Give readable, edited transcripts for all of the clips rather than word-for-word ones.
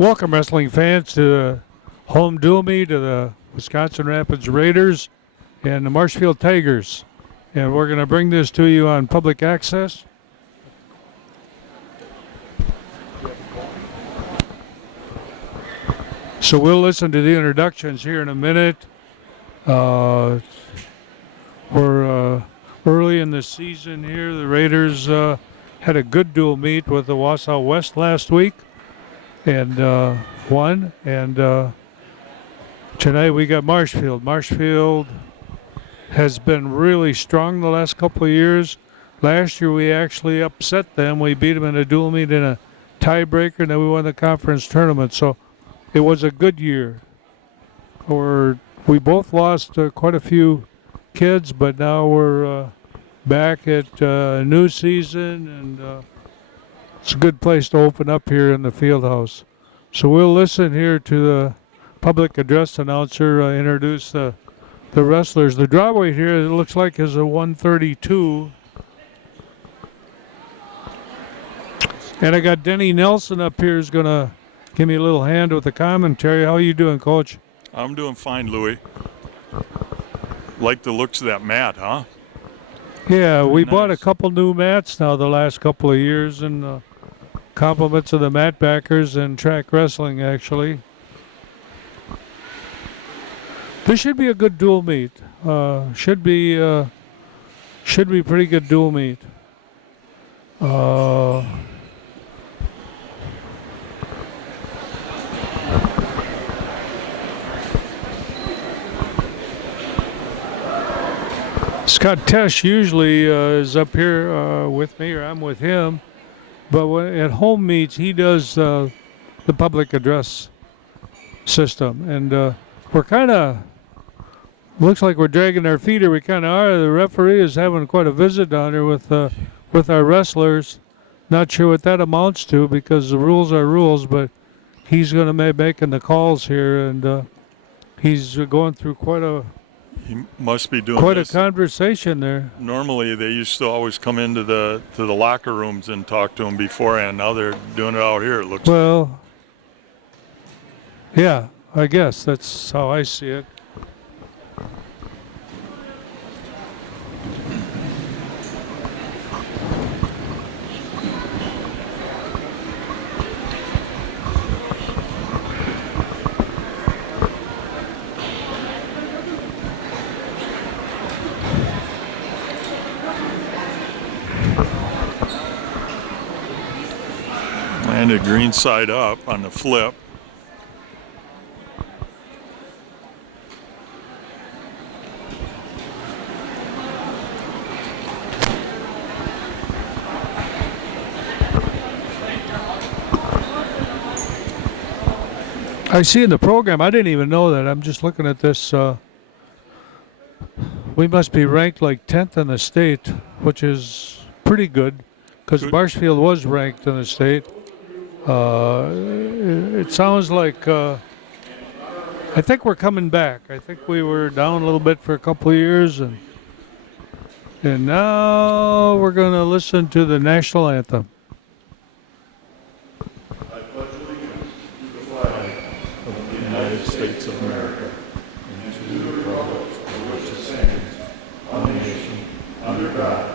Welcome, wrestling fans, to the home dual meet of the Wisconsin Rapids Raiders and the Marshfield Tigers. And we're going to bring this to you on public access. So we'll listen to the introductions here in a minute. We're early in the season here. The Raiders had a good dual meet with the Wausau West last week and won. And tonight we got Marshfield. Marshfield has been really strong the last couple of years. Last year we actually upset them. We beat them in a dual meet in a tiebreaker, and then we won the conference tournament. So it was a good year. We both lost quite a few kids, but now we're back at a new season, and it's a good place to open up here in the field house. So we'll listen here to the public address announcer introduce the wrestlers. The draw weight here, it looks like, is a 132. And I got Denny Nelson up here who's going to give me a little hand with the commentary. How are you doing, Coach? I'm doing fine, Louie. Like the looks of that mat, huh? Yeah, we nice. bought a couple new mats now the last couple of years, and compliments of the mat backers and track wrestling, actually. This should be a good dual meet. Should be pretty good dual meet. Scott Tesch usually is up here with me, or I'm with him. But at home meets, he does the public address system. And we're kind of, looks like we're dragging our feet, or we kind of are. The referee is having quite a visit down here with our wrestlers. Not sure what that amounts to, because the rules are rules, but he's going to be making the calls here, and he's going through He must be doing quite this. a conversation there. Normally, they used to always come into the locker rooms and talk to him beforehand. Now they're doing it out here, it looks like. Well, yeah, I guess that's how I see it. Landed green side up on the flip. I see in the program, I didn't even know that. I'm just looking at this. We must be ranked like 10th in the state, which is pretty good, because Marshfield was ranked in the state. It sounds like I think we're coming back. I think we were down a little bit for a couple of years, and now we're going to listen to the National Anthem. I pledge allegiance to the flag of the United States of America and to the republic for which it stands, one nation, under God,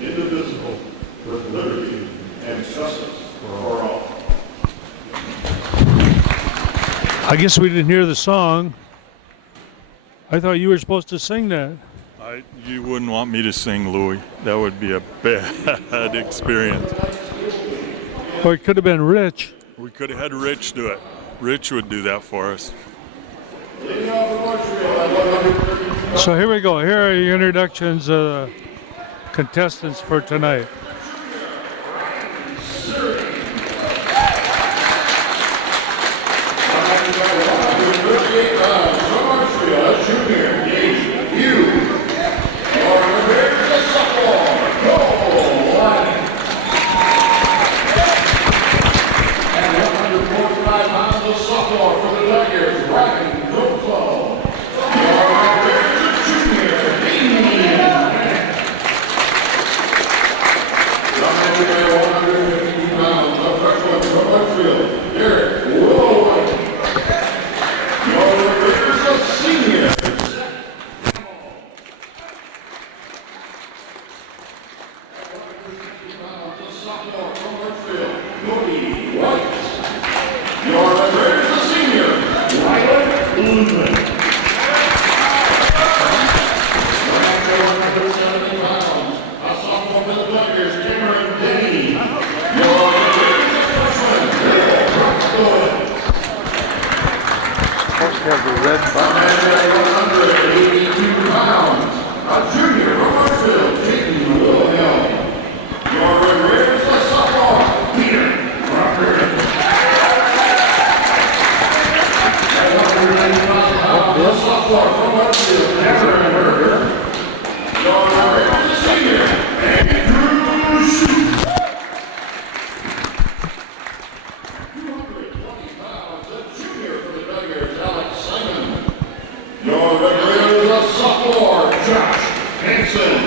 indivisible, with liberty and justice for all. I guess we didn't hear the song. I thought you were supposed to sing that. You wouldn't want me to sing, Louie. That would be a bad experience. Or it could have been Rich. We could have had Rich do it. Rich would do that for us. So here we go. Here are your introductions of the contestants for tonight. Have the red button. 182 pounds, a junior from Marshfield, taking the little hill. Your red raiders, the sophomore, Peter Crocker. 195 pounds, the sophomore from Marshfield, Aaron Berger. Your red raiders, the senior, Andrew Shute. 220 pounds, a junior for the Tigers, Alex Simon. Your red is a sophomore, Josh Hanson.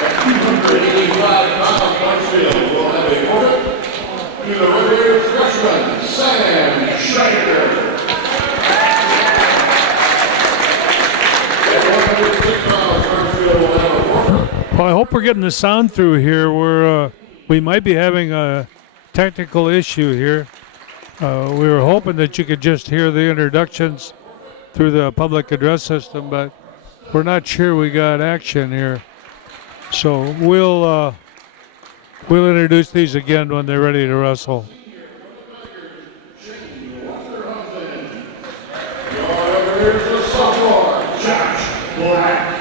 At 285 pounds, Marshfield will have a quarter to the Red Raiders freshman, Sam Scheider. At 106 pounds, Marshfield will have a quarter. Well, I hope we're getting the sound through here. We might be having a technical issue here. We were hoping that you could just hear the introductions through the public address system, but we're not sure we got action here. So we'll introduce these again when they're ready to wrestle. Here's the sophomore, Josh Black.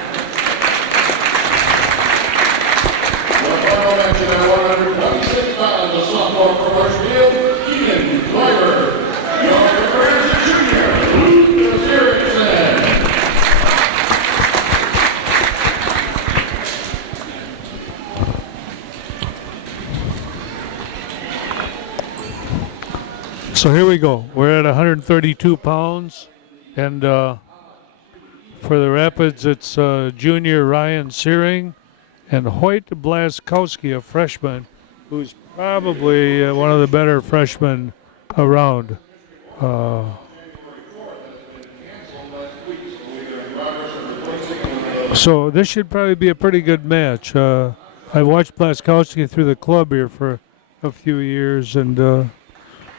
The final match at 126 pounds, the sophomore from Marshfield, Ian Clyber. Your referee is a junior, Lucas Erickson. So here we go. We're at 132 pounds, and for the Rapids, it's junior Ryan Searing and Hoyt Blaskowski, a freshman, who's probably one of the better freshmen around. So this should probably be a pretty good match. I watched Blaskowski through the club here for a few years, and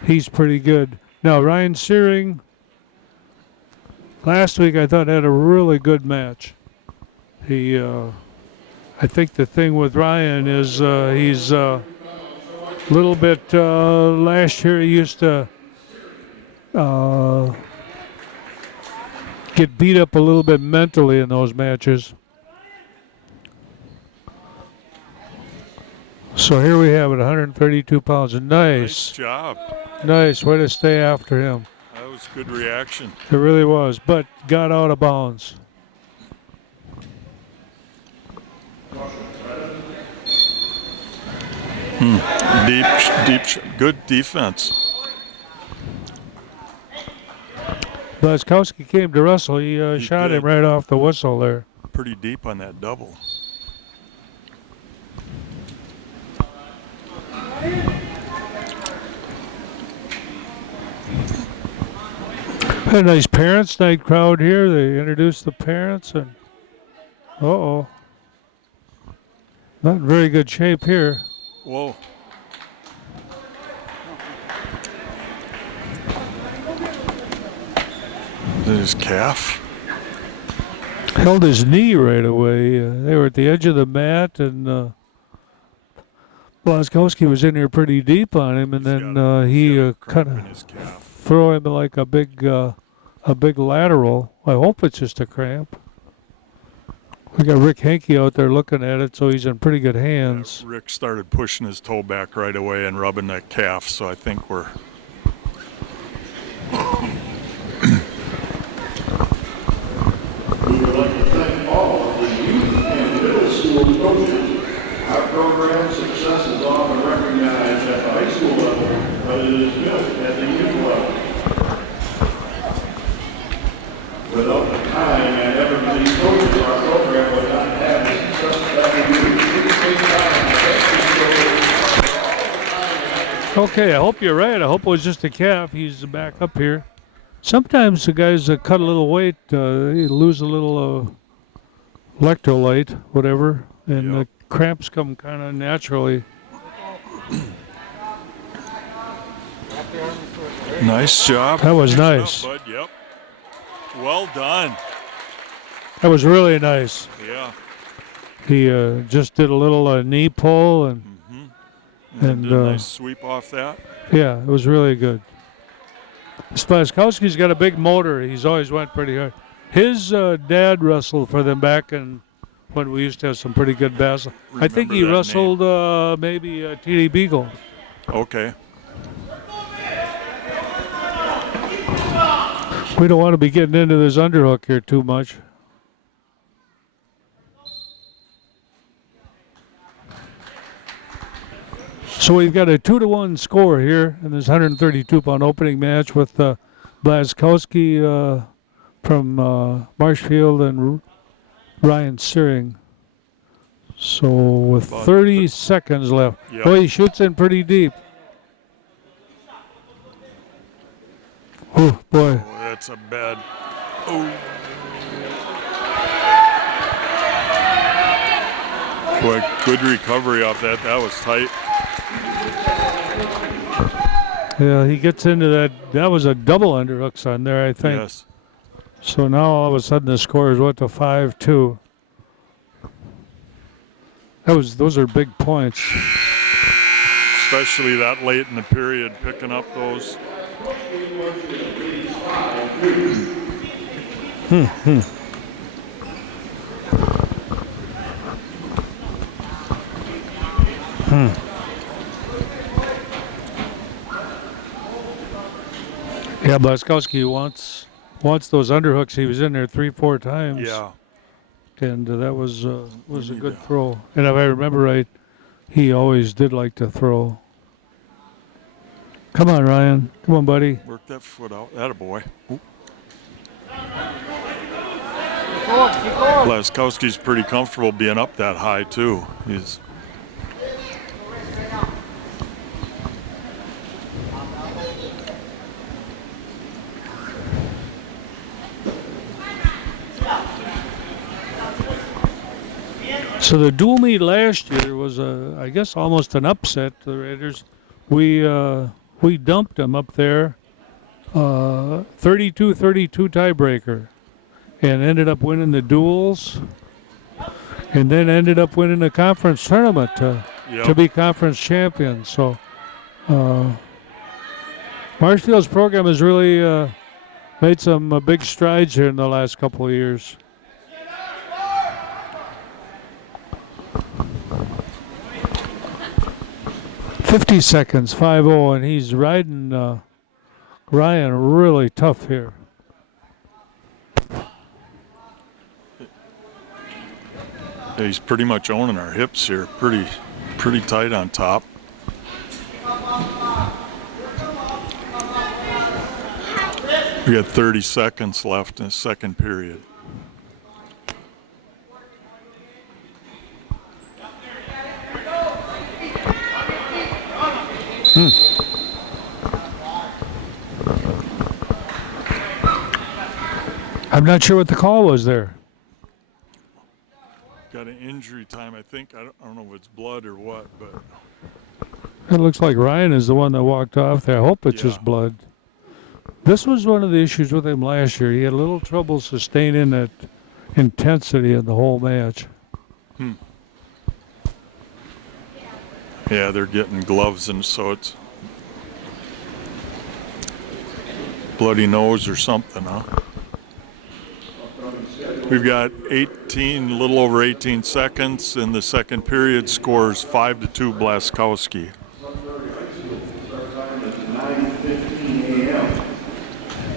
he's pretty good. Now, Ryan Searing, last week I thought had a really good match. I think the thing with Ryan is he's a little bit, last year he used to get beat up a little bit mentally in those matches. So here we have it, 132 pounds. Nice job. Nice way to stay after him. That was good reaction. It really was, but got out of bounds. Good defense. Blaskowski came to wrestle. He shot him did. right off the whistle there. Pretty deep on that double. Had a nice parents' night crowd here. They introduced the parents, and uh-oh. Not in very good shape here. Whoa. His calf. Held his knee right away. They were at the edge of the mat, and Blaskowski was in here pretty deep on him, and then he kind of threw him like a big lateral. I hope it's just a cramp. We got Rick Hankey out there looking at it, so he's in pretty good hands. Yeah, Rick started pushing his toe back right away and rubbing that calf, so I think we're... We would like to thank all of the youth and middle school coaches. Our program success is often recognized at the high school level, but it is built at the youth level. Without the time and effort of these coaches, our program would not have the success that we do. Please take time. Okay, I hope you're right. I hope it was just a calf. He's back up here. Sometimes the guys that cut a little weight, they lose a little electrolyte, whatever, and the cramps come kind of naturally. Nice job. That was Finish it nice. up, bud. Yep. Well done. That was really nice. Yeah. He just did a little knee pull and And did a nice sweep off that. yeah, it was really good. Splaskowski's got a big motor. He's always went pretty hard. His dad wrestled for them back when we used to have some pretty good battles. I think he Remember that wrestled maybe TD Beagle. Okay. We don't want to be getting into this underhook here too much. So we've got a 2-1 score here in this 132-pound opening match with Blaskowski from Marshfield and Ryan Searing. So with 30 seconds left. Yep. Boy, he shoots in pretty deep. Oh, boy. Oh, that's a bad. Oh. Boy, good recovery off that. That was tight. Yeah, he gets into that. That was a double underhooks on there, I think. Yes. So now all of a sudden the score is what, to 5-2. Those are big points. Especially that late in the period, picking up those. Yeah, Blaskowski wants those underhooks. He was in there 3-4 times. Yeah. And that was a need good to- throw. And if I remember right, he always did like to throw. Come on, Ryan. Come on, buddy. Work that foot out. Attaboy. Oop. Blaskowski's pretty comfortable being up that high, too. He's. So the dual meet last year was I guess almost an upset to the Raiders. We dumped them up there, 32-32 tiebreaker, and ended up winning the duels, and then ended up winning the conference tournament to be conference champions. So Marshfield's program has really made some big strides here in the last couple of years. $50 seconds, 5-0, and he's riding Ryan really tough here. Yeah, he's pretty much owning our hips here. Pretty tight on top. We got 30 seconds left in the second period. I'm not sure what the call was there. Got an injury time, I think. I don't know if it's blood or what, but It looks like Ryan is the one that walked off there. I hope it's just blood. This was one of the issues with him last year. He had a little trouble sustaining that intensity in the whole match. yeah, they're getting gloves, and so it's bloody nose or something, huh? We've got a little over 18 seconds in the second period. Scores 5-2 Blaskowski.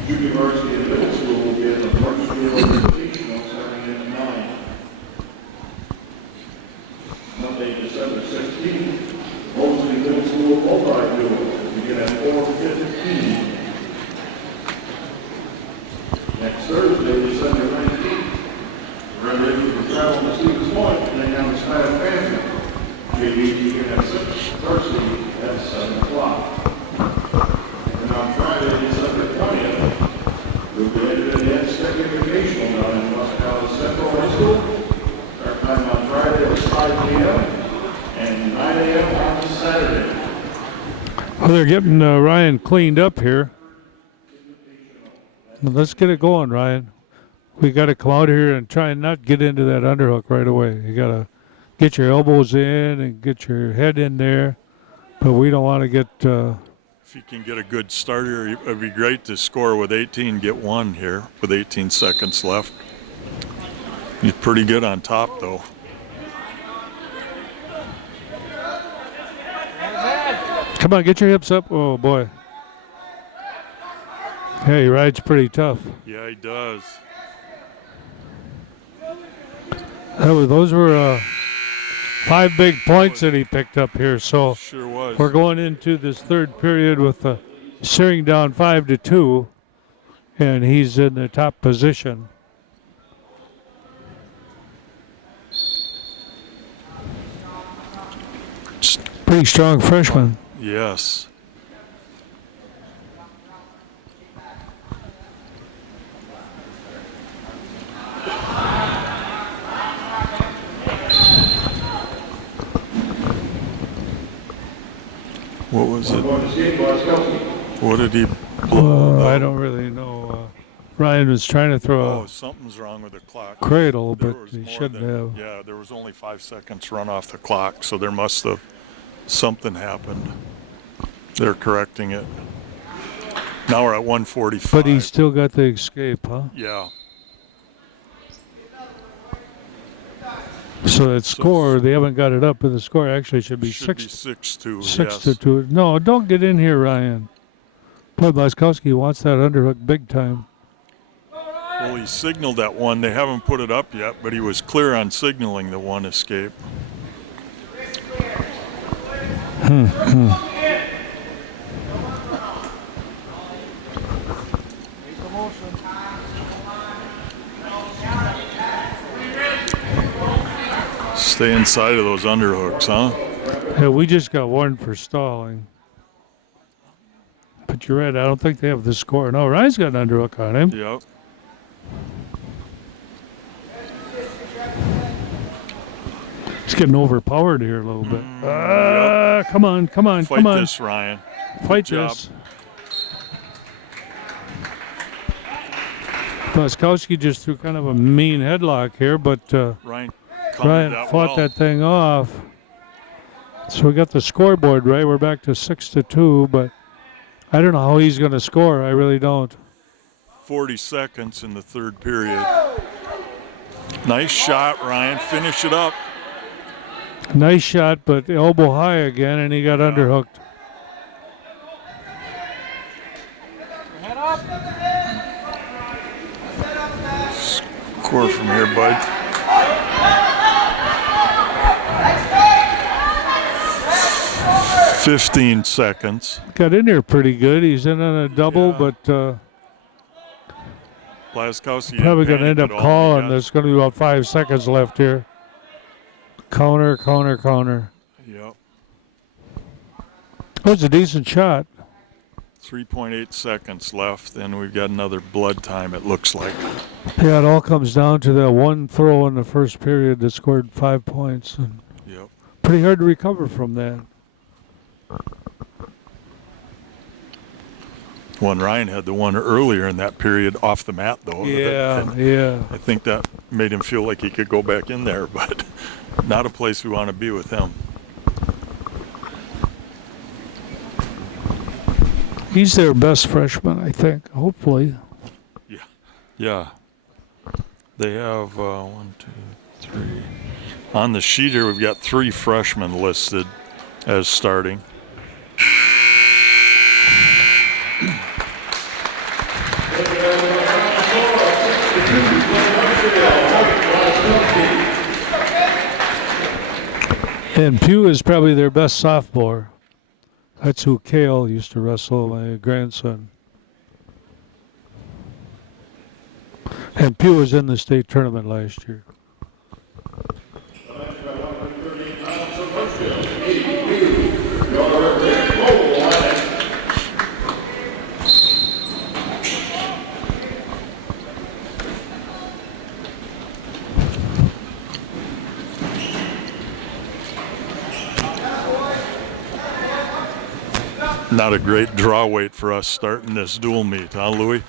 Junior varsity and middle school will be in the Marshfield Invitational starting at 9. Monday, December 16th, Mosley Middle School multi-duel will begin at 4:15. Next Thursday, December 19th, we're ready for travel to Stevens Point, and then down to Scott Tesch. JV begin at 6, varsity at 7 o'clock. And on Friday, December 20th, we'll be headed to the Aztec Invitational down in Moscow Central High School. Our time on Friday is 5 p.m. and 9 a.m. on Saturday. Well, they're getting Ryan cleaned up here. Well, let's get it going, Ryan. We got to come out here and try and not get into that underhook right away. You got to get your elbows in and get your head in there, but we don't want to get. If you can get a good start here, it'd be great to score with 18, get one here with 18 seconds left. He's pretty good on top, though. Come on, get your hips up. Oh, boy. Hey, he rides pretty tough. Yeah, he does. Those were 5 big points that he picked up here. So Sure was. we're going into this third period with Searing down 5-2, and he's in the top position. Pretty strong freshman. Yes. What was it? What did he blow? I don't really know. Ryan was trying to throw Oh, something's wrong with the clock. a cradle, There but was he more shouldn't than- have. Yeah, there was only 5 seconds run off the clock, so there must have something happened. They're correcting it. Now we're at 145. But he's still got the escape, huh? Yeah. So that score, they haven't got it up, but the score actually should be Should 6 be 6-2. 6-2. No, don't get in here, Ryan. Boy, Blaskowski wants that underhook big time. Well, he signaled that one. They haven't put it up yet, but he was clear on signaling the one escape. Stay inside of those underhooks, huh? Hey, we just got warned for stalling. But you're right, I don't think they have the score. No, Ryan's got an underhook on him. Yep. He's getting overpowered here a little bit. Come on, come on, Fight come on. this, Ryan. Fight job. this. Blaskowski just threw kind of a mean headlock here, but Ryan Ryan that fought well. that thing off. So we got the scoreboard right. We're back to 6-2, but I don't know how he's going to score. I really don't. 40 seconds in the third period. Nice shot, Ryan. Finish it up. Nice shot, but elbow high again, and he got underhooked. Score from here, bud. "15 seconds. Got in there pretty good. He's in on a double, Yeah. but Blaskowski probably going to end panicked up at all. calling. He got- There's going to be about 5 seconds left here. Counter, counter, counter. Yep. That was a decent shot. 3.8 seconds left, and we've got another blood time, it looks like. Yeah, it all comes down to that one throw in the first period that scored 5 points. And Yep. pretty hard to recover from that. When Ryan had the one earlier in that period off the mat, though. Yeah. I think that made him feel like he could go back in there, but not a place we want to be with him. He's their best freshman, I think, hopefully. Yeah. They have 1, 2, 3. On the sheet here, we've got 3 freshmen listed as starting. And Pugh is probably their best sophomore. That's who Kale used to wrestle, my grandson. And Pugh was in the state tournament last year. Not a great draw weight for us starting this dual meet, huh, Louis?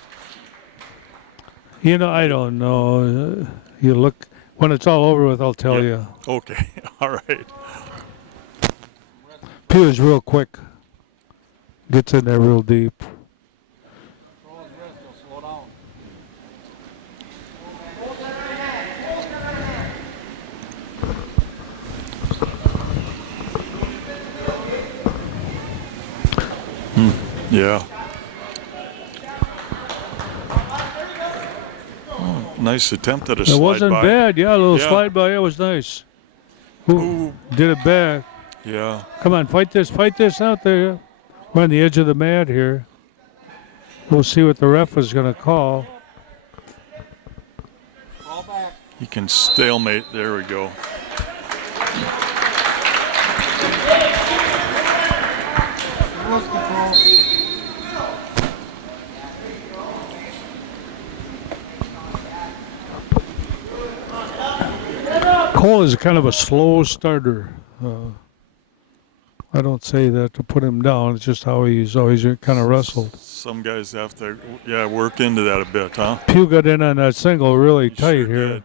You know, I don't know. You look, when it's all over with, I'll tell you. Okay, all right. Pew is real quick. Gets in there real deep. Yeah. Oh, nice attempt at a slide by. It wasn't bad. Yeah, a little Yeah. slide by. It was nice. Ooh, did it back. Yeah. Come on, fight this out there. We're on the edge of the mat here. We'll see what the ref is going to call. He can stalemate. There we go. Cole is kind of a slow starter. I don't say that to put him down. It's just how he's always kind of wrestled. Some guys have to, work into that a bit, huh? Pew got in on that single really tight here. Did.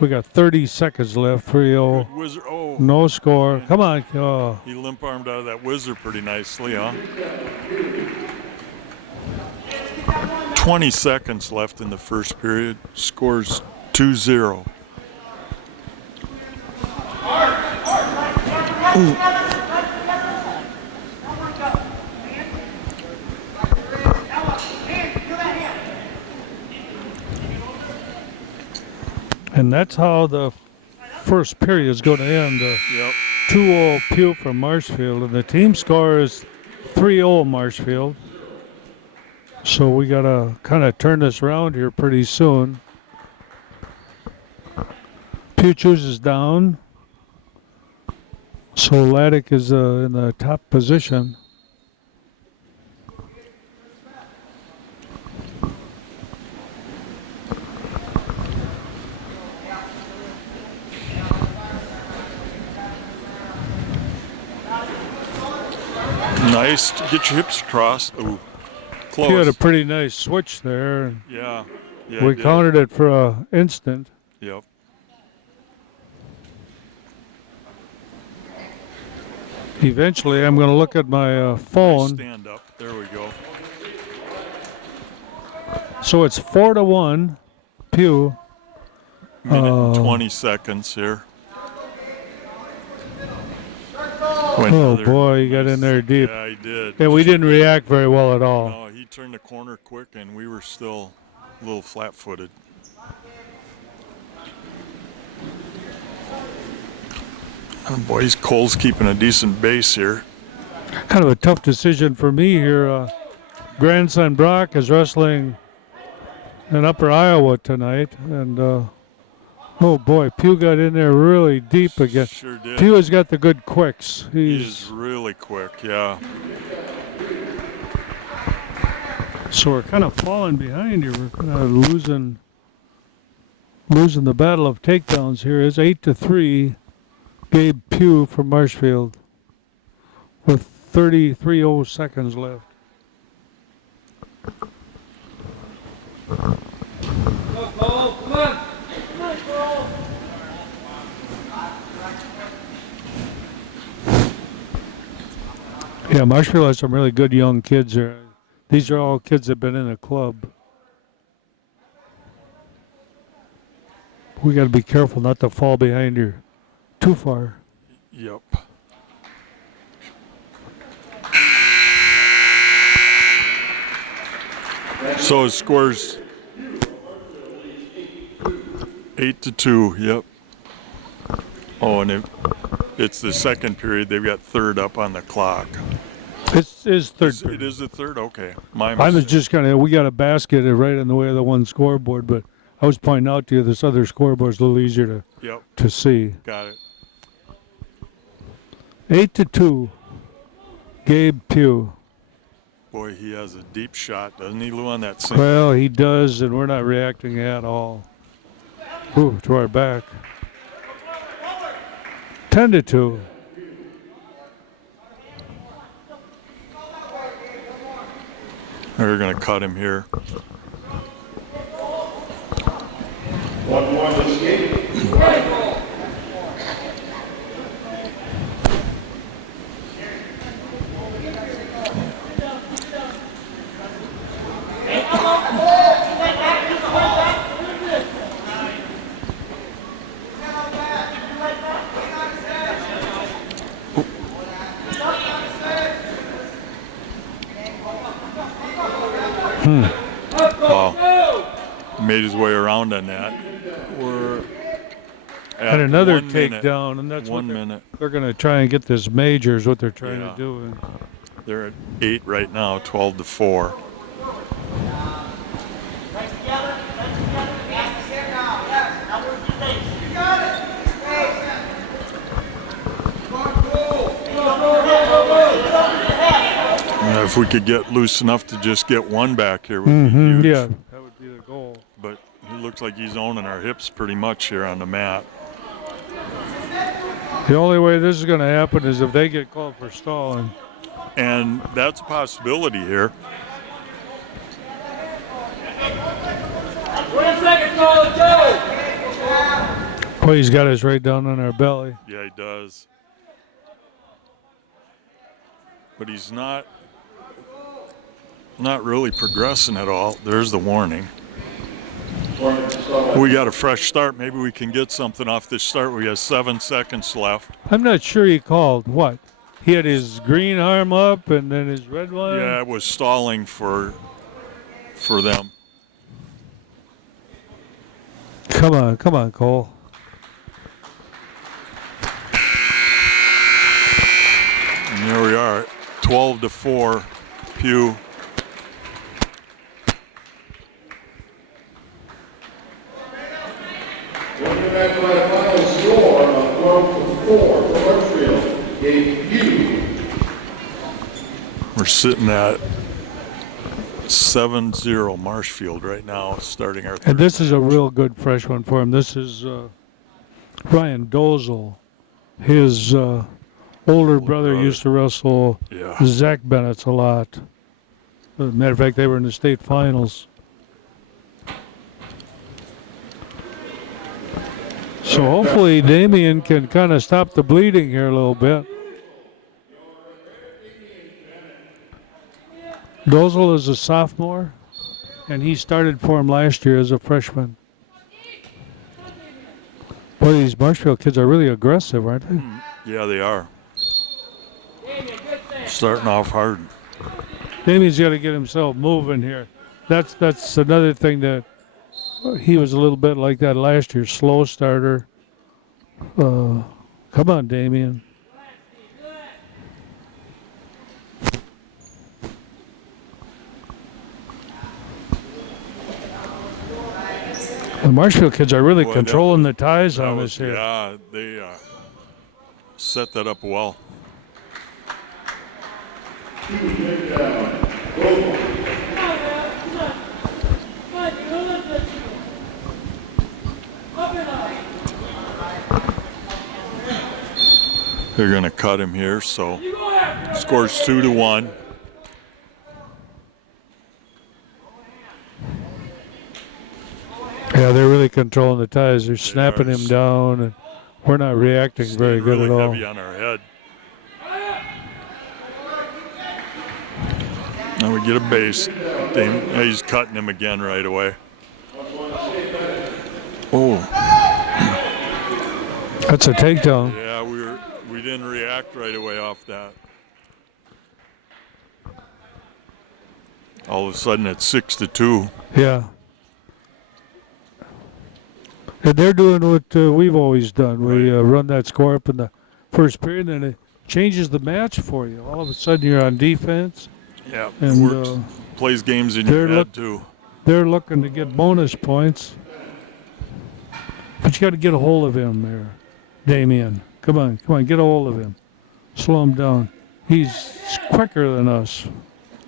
We got 30 seconds left. 3-0. Good whizzer. Oh, No score. Come on. he limp armed out of that whizzer pretty nicely, huh? 20 seconds left in the first period. Scores 2-0. And that's how the first period is going to end. Yep. 2-0 Pew from Marshfield. And the team score is 3-0 Marshfield. So we got to kind of turn this around here pretty soon. Pew chooses down. So Laddick is in the top position. Nice. Get your hips across. Ooh, close. He had a pretty nice switch there. Yeah. We countered it for an instant. Yep. Eventually, I'm going to look at my phone. Stand up. There we go. So it's 4-1, Pew. Minute and 20 seconds here. Oh boy, he got in there deep. Yeah, he did. Yeah, we didn't react very well at all. No, he turned the corner quick, and we were still a little flat-footed. Oh, boy, Cole's keeping a decent base here. Kind of a tough decision for me here. Grandson Brock is wrestling in Upper Iowa tonight, and oh boy, Pew got in there really deep again. Sure did. Pew has got the good quicks. He is really quick, yeah. So we're kind of falling behind here. We're kind of losing the battle of takedowns here. It's 8-3. Gabe Pew from Marshfield with 33 seconds left. Yeah, Marshfield has some really good young kids there. These are all kids that have been in the club. We got to be careful not to fall behind here too far. Yep. So it scores 8-2. Yep. Oh, and it's the second period. They've got third up on the clock. It's third. It is the third. Okay. I was just we got a basket right in the way of the one scoreboard, but I was pointing out to you this other scoreboard's a little easier to see. Got it. 8-2. Gabe Pew. Boy, he has a deep shot, doesn't he, Lou, on that single? Well, he does, and we're not reacting at all. Ooh, to our back. 10-2. They're going to cut him here. One more escape. Wow. Made his way around on that. We're at And another 1 minute. takedown, and that's 1 what minute. they're going to try and get this major is what they're trying Yeah. to do. And They're at 8 right now, 12-4. If we could get loose enough to just get one back here would be huge. yeah, that would be the goal. But he looks like he's owning our hips pretty much here on the mat. The only way this is going to happen is if they get called for stalling. And that's a possibility here. 20 seconds, go! Well, he's got us right down on our belly. Yeah, he does. But he's not really progressing at all. There's the warning. We got a fresh start. Maybe we can get something off this start. We have 7 seconds left. I'm not sure he called what. He had his green arm up and then his red one. Yeah, it was stalling for them. Come on, Cole. And here we are, 12-4, Pew. Welcome back to our final score of 12-4 for Marshfield. Debut. We're sitting at 7-0 Marshfield right now, starting our third. And this is a real good fresh one for him. This is Ryan Dozel. His older brother used to wrestle Yeah. Zach Bennett a lot. As a matter of fact, they were in the state finals. So hopefully Damien can kind of stop the bleeding here a little bit. Dozel is a sophomore, and he started for him last year as a freshman. Boy, these Marshfield kids are really aggressive, aren't they? Yeah, they are. Starting off hard. Damien's got to get himself moving here. That's another thing that he was a little bit like that last year, slow starter. Come on, Damien. The Marshfield kids are really Boy, controlling the ties That on was, this here. yeah, they set that up well. They're going to cut him here, so scores 2-1. Yeah, they're really controlling the ties. They're snapping are. him down, and we're not reacting very good really at all. heavy on our head. Now we get a base. He's cutting him again right away. Oh, That's a takedown. yeah, we didn't react right away off that. All of a sudden it's 6-2. Yeah. And they're doing what we've always done. We run that score up in the first period, and it changes the match for you. All of a sudden you're on defense. Yeah, And, works. Plays games in your head too. They're looking to get bonus points. But you got to get a hold of him there, Damien. Come on, get a hold of him. Slow him down. He's quicker than us.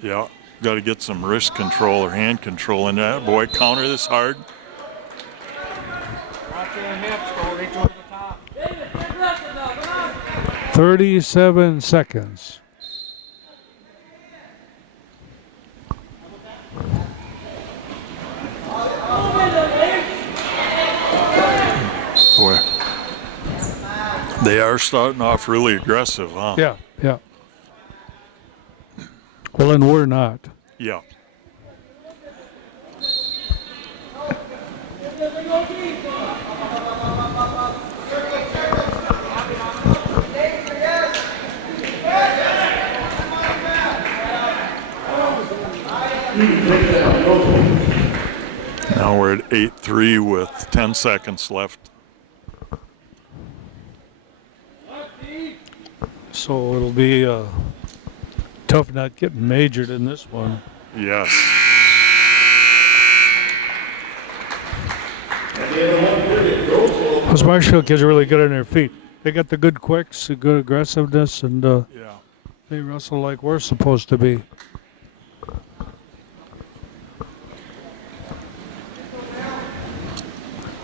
Yeah, got to get some wrist control or hand control in that. Boy, counter this hard. Watch your hips, go reach over the top. 37 seconds. They are starting off really aggressive, huh? Yeah, yeah. Well, and we're not. Yeah. Now we're at 8-3 with 10 seconds left. So it'll be tough not getting majored in this one. Yes. Those Marshfield kids are really good on their feet. They got the good quicks, the good aggressiveness, and Yeah. they wrestle like we're supposed to be.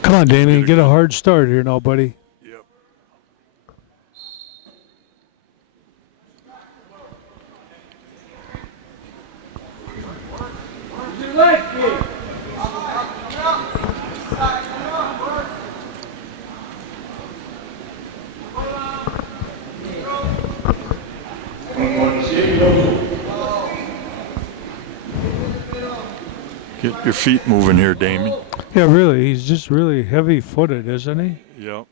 Come on, Damien, get a hard start here now, buddy. Yep. Your leg kick. Get your feet moving here, Damien. Yeah, really, he's just really heavy-footed, isn't he? Yep.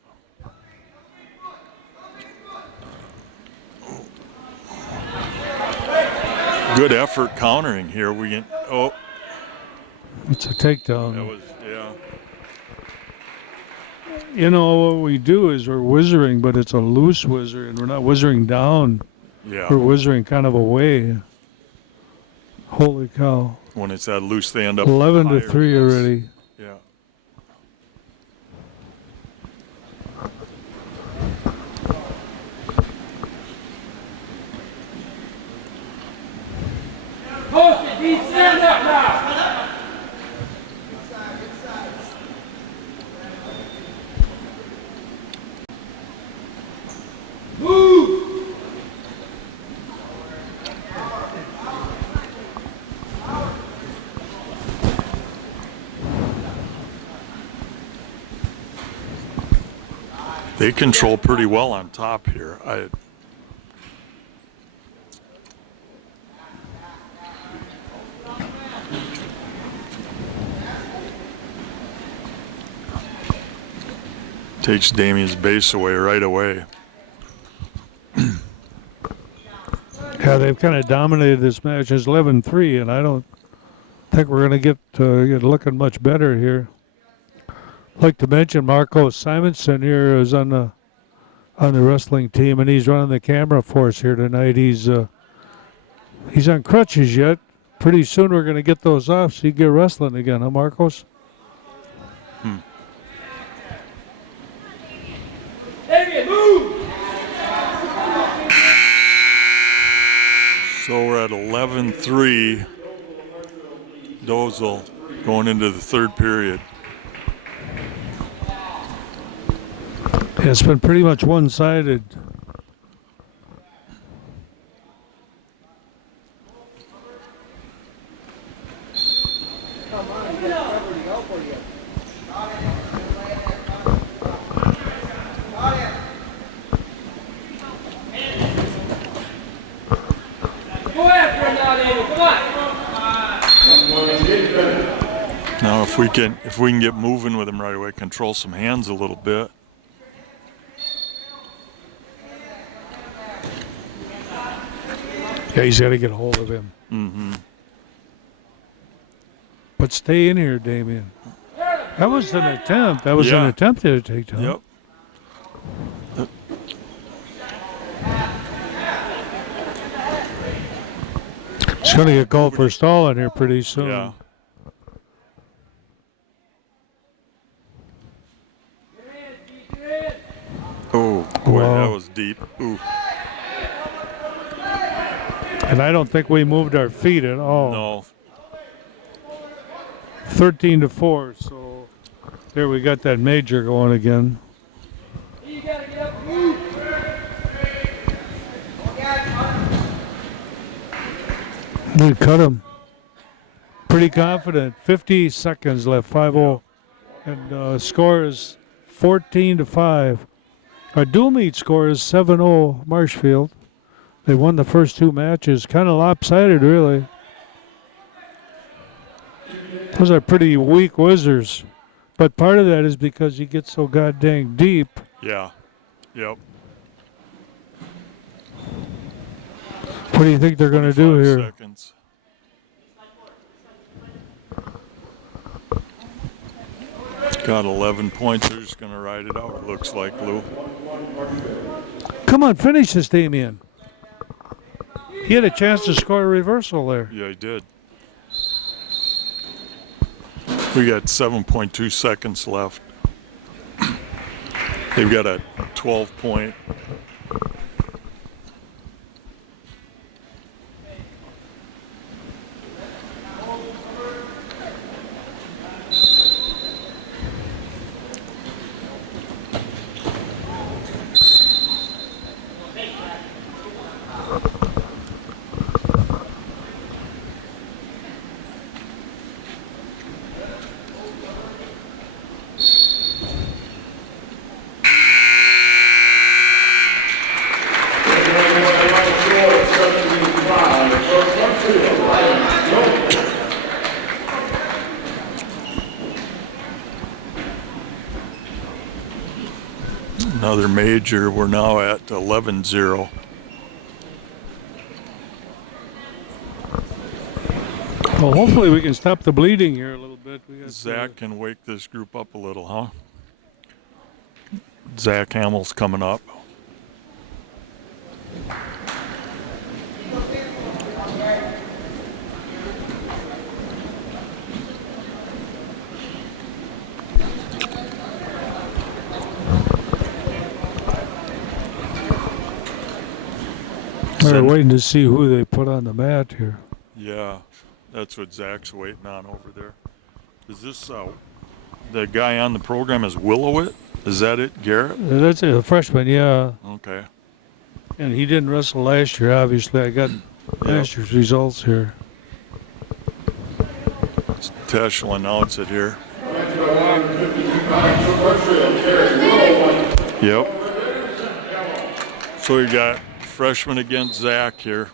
Good effort countering here. We get, oh, It's a takedown. that was, yeah. You know, what we do is we're whizzering, but it's a loose whizzer, and we're not whizzering down. Yeah. We're whizzering kind of away. Holy cow. When it's that loose, they end up 11 to higher. 3 already. Yeah. Post it, D, stand up now. Move. They control pretty well on top here. Takes Damien's base away right away. Yeah, they've kind of dominated this match. It's 11-3, and I don't think we're going to get looking much better here. I'd like to mention Marco Simonson here is on the wrestling team, and he's running the camera for us here tonight. He's on crutches yet. Pretty soon we're going to get those off so you get wrestling again, huh, Marcos? Damien, move. So we're at 11-3. Dozel going into the third period. Yeah, it's been pretty much one-sided. Go after him now, Damien. Come on. Now if we can get moving with him right away, control some hands a little bit. Yeah, he's got to get a hold of him. Mm-hmm. But stay in here, Damien. That was an attempt. That was an Yeah. attempt at a takedown. Yep. He's going to get called for a stall in here pretty soon. Yeah. Oh, boy, Wow. that was deep. Ooh. And I don't think we moved our feet at all. No. 13-4, so there we got that major going again. You gotta get up and move. We cut him. Pretty confident. 50 seconds left. 5-0. And score is 14-5. Our dual meet score is 7-0 Marshfield. They won the first 2 matches. Kind of lopsided, really. Those are pretty weak Wizards. But part of that is because you get so goddamn deep. Yeah. Yep. What do you think they're going to do 25 here? Seconds. Got 11 points. They're just going to ride it out, it looks like, Lou. Come on, finish this, Damien. He had a chance to score a reversal there. Yeah, he did. We got 7.2 seconds left. They've got a 12-point. Another major. We're now at 11-0. Well, hopefully we can stop the bleeding here a little bit. We got Zach can wake this group up a little, huh? Zach Hamill's coming up. They're waiting to see who they put on the mat here. Yeah, that's what Zach's waiting on over there. Is this the guy on the program is Willowit? Is that it, Garrett? That's a freshman, yeah. Okay. And he didn't wrestle last year, obviously. I got last year's results here. Tesch will announce it here. Yep. So we got freshman against Zach here.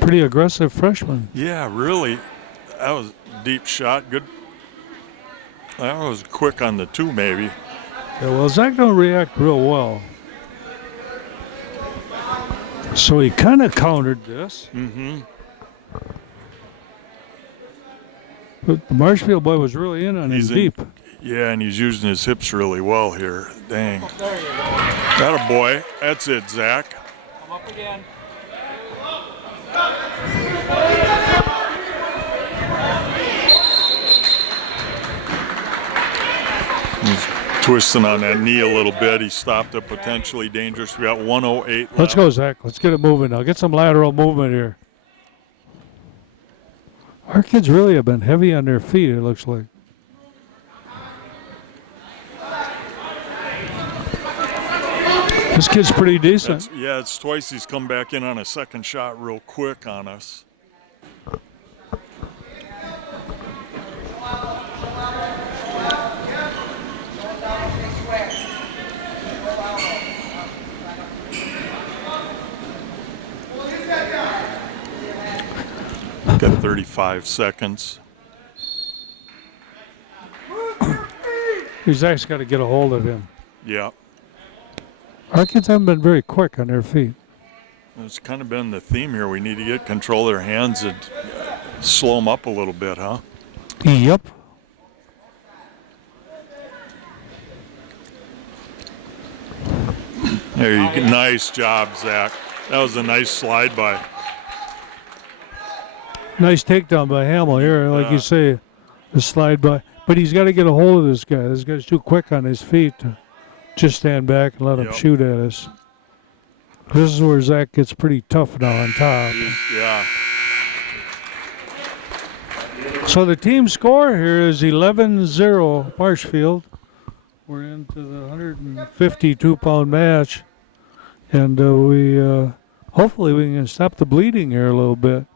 Pretty aggressive freshman. Yeah, really. That was a deep shot. Good. That was quick on the 2, maybe. Yeah, well, Zach don't react real well. So he kind of countered this. Mm-hmm. But the Marshfield boy was really in on him deep. Yeah, and he's using his hips really well here. Dang. That a boy. That's it, Zach. Come up again. He's twisting on that knee a little bit. He stopped it potentially dangerous. We got 108 left. Let's go, Zach. Let's get it moving now. Get some lateral movement here. Our kids really have been heavy on their feet, it looks like. This kid's pretty decent. Yeah, it's twice he's come back in on a second shot real quick on us. Got 35 seconds. Zach's got to get a hold of him. Yeah. Our kids haven't been very quick on their feet. It's kind of been the theme here. We need to get control of their hands and slow them up a little bit, huh? Yep. There you go. Nice job, Zach. That was a nice slide by. Nice takedown by Hamill here, like you say, the slide by. But he's got to get a hold of this guy. This guy's too quick on his feet to just stand back and let him shoot at us. This is where Zach gets pretty tough now on top. Yeah. So the team score here is 11-0 Marshfield. We're into the 152-pound match, and we hopefully we can stop the bleeding here a little bit.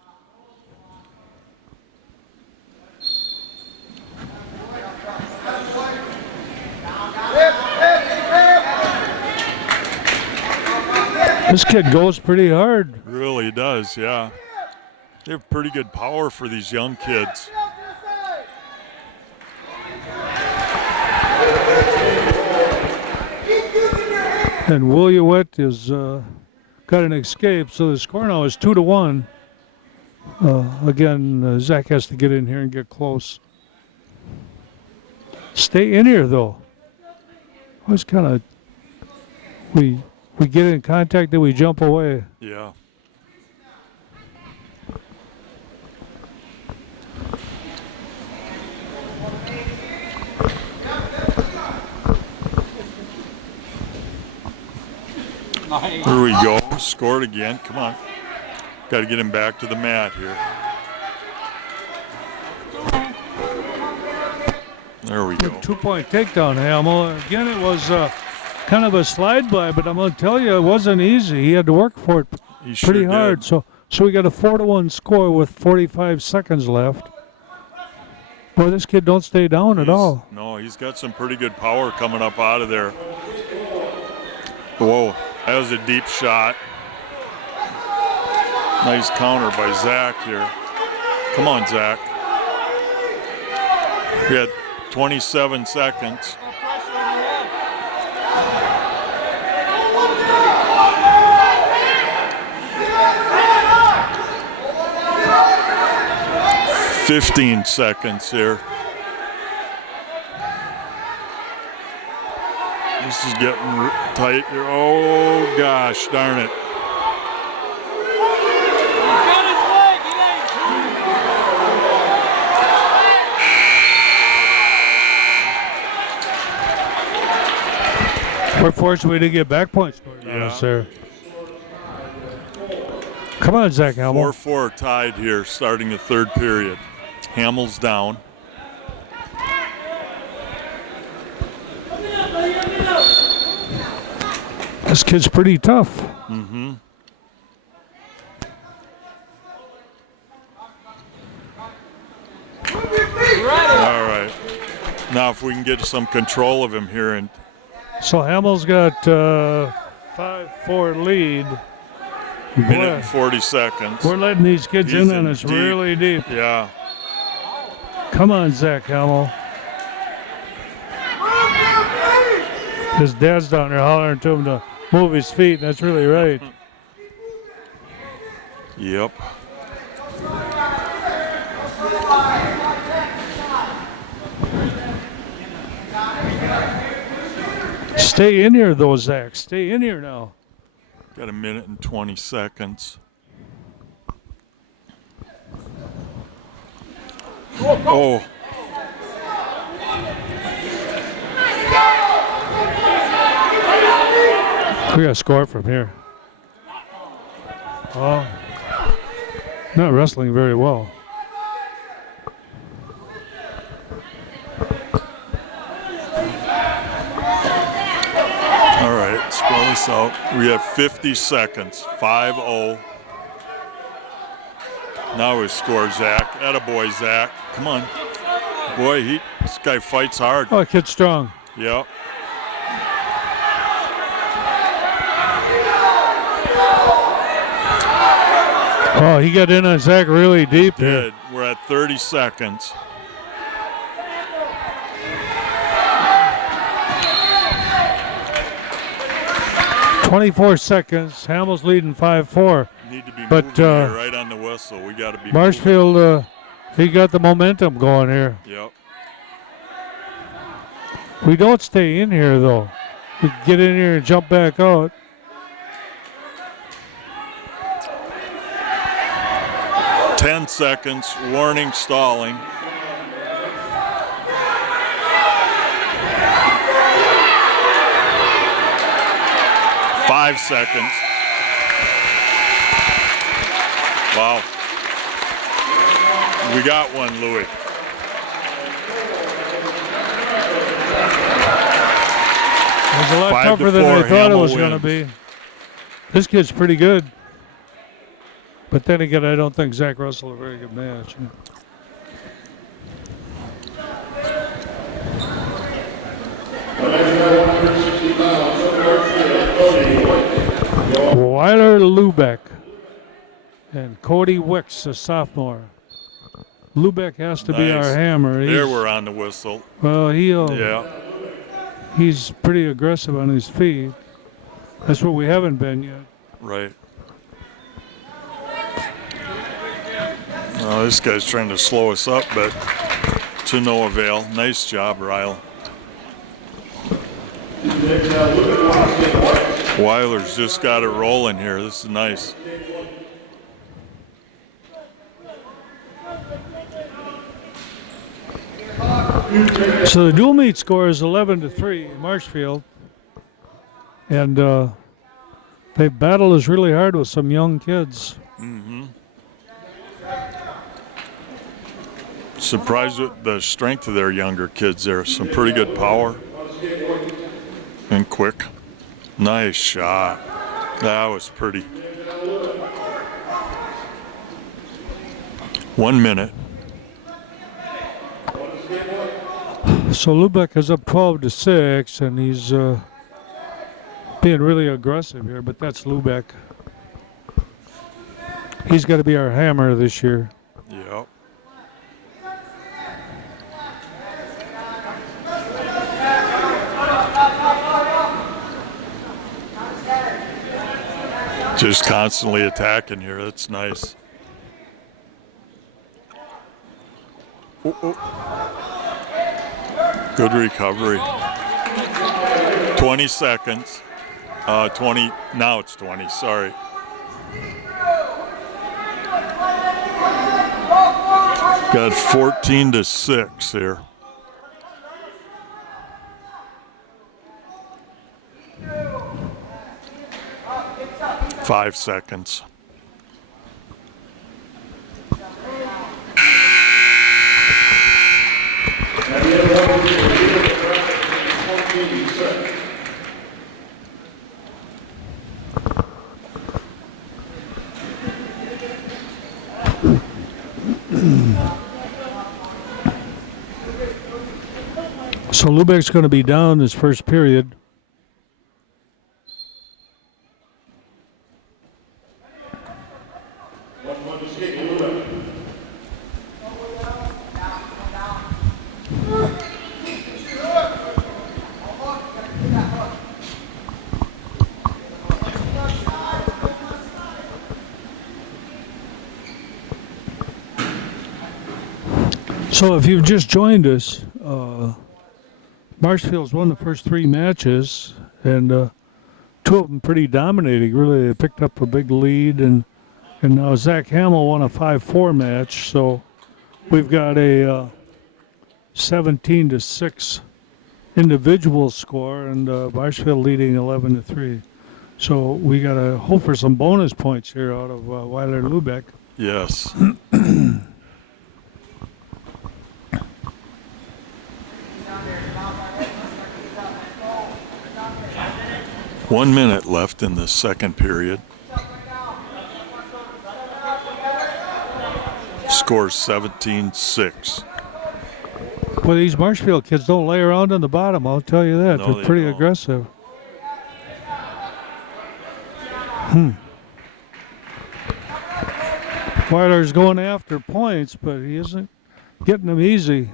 This kid goes pretty hard. Really does, yeah. They have pretty good power for these young kids. And Williewet is got an escape, so the score now is 2-1. Again, Zach has to get in here and get close. Stay in here, though. Always kind of we get in contact, then we jump away. Yeah. Here we go. Scored again. Come on. Got to get him back to the mat here. There we go. 2-point takedown, Hamill. Again, it was kind of a slide by, but I'm going to tell you, it wasn't easy. He had to work for it He sure pretty hard. did. So we got a 4-1 score with 45 seconds left. Boy, this kid don't stay down at all. No, he's got some pretty good power coming up out of there. Whoa, that was a deep shot. Nice counter by Zach here. Come on, Zach. We had 27 seconds. "15 seconds here. This is getting tight here. Oh gosh, darn it. We're fortunate we didn't get back points scored on us there. Come on, Zach Hamill. 4-4 tied here starting the third period. Hamill's down. This kid's pretty tough. Mm-hmm. All right. Now if we can get some control of him here and So Hamill's got 5-4 lead. minute and 40 seconds. We're letting these kids He's in on in us deep. really deep. Yeah. Come on, Zach Hamill. His dad's down there hollering to him to move his feet. That's really right. Yep. Stay in here, though, Zach. Stay in here now. Got a minute and 20 seconds. Oh. We got to score from here. Oh, not wrestling very well. All right, spell this out. We have 50 seconds. 5-0. Now we score, Zach. Attaboy, Zach. Come on. Boy, this guy fights hard. Oh, kid's strong. Yep. Oh, he got in on Zach really deep here. Did. We're at 30 seconds. "24 seconds. Hamill's leading 5-4. Need to be But, moving here right on the whistle. We got to be Marshfield, he got the momentum going here. moving. Yep. We don't stay in here, though. We get in here and jump back out. Ten seconds. Warning, stalling. Five seconds. Wow. We got one, Louis. was a lot 5-4, tougher than I thought it Hamel was going to wins. be. This kid's pretty good. But then again, I don't think Zach Russell a very good match. Weiler Lubeck and Cody Wicks, a sophomore. Lubeck has to be our Nice. hammer. There we're on the whistle. Well, Yeah. he's pretty aggressive on his feet. That's what we haven't been yet. Right. Oh, this guy's trying to slow us up, but to no avail. Nice job, Ryle. Weiler's just got it rolling here. This is nice. So the dual meet score is 11-3 Marshfield. And they battle is really hard with some young kids. Mm-hmm. Surprised with the strength of their younger kids there. Some pretty good power and quick. Nice shot. That was pretty. 1 minute. So Lubeck is up 12-6, and he's being really aggressive here, but that's Lubeck. He's got to be our hammer this year. Yep. Just constantly attacking here. That's nice. Oh, oh. Good recovery. 20 seconds. 20. Now it's 20. Sorry. Got 14-6 here. Five seconds. So Lubeck's going to be down this first period. So if you've just joined us, Marshfield's won the first three matches, and two of them pretty dominating. Really, they picked up a big lead, and now Zach Hamel won a 5-4 match. So we've got a 17-6 individual score, and Marshfield leading 11-3. So we got to hope for some bonus points here out of Weiler Lubeck. Yes. 1 minute left in the second period. Score 17-6. Well, these Marshfield kids don't lay around on the bottom, I'll tell you that. No, They're pretty don't. aggressive. Weiler's going after points, but he isn't getting them easy.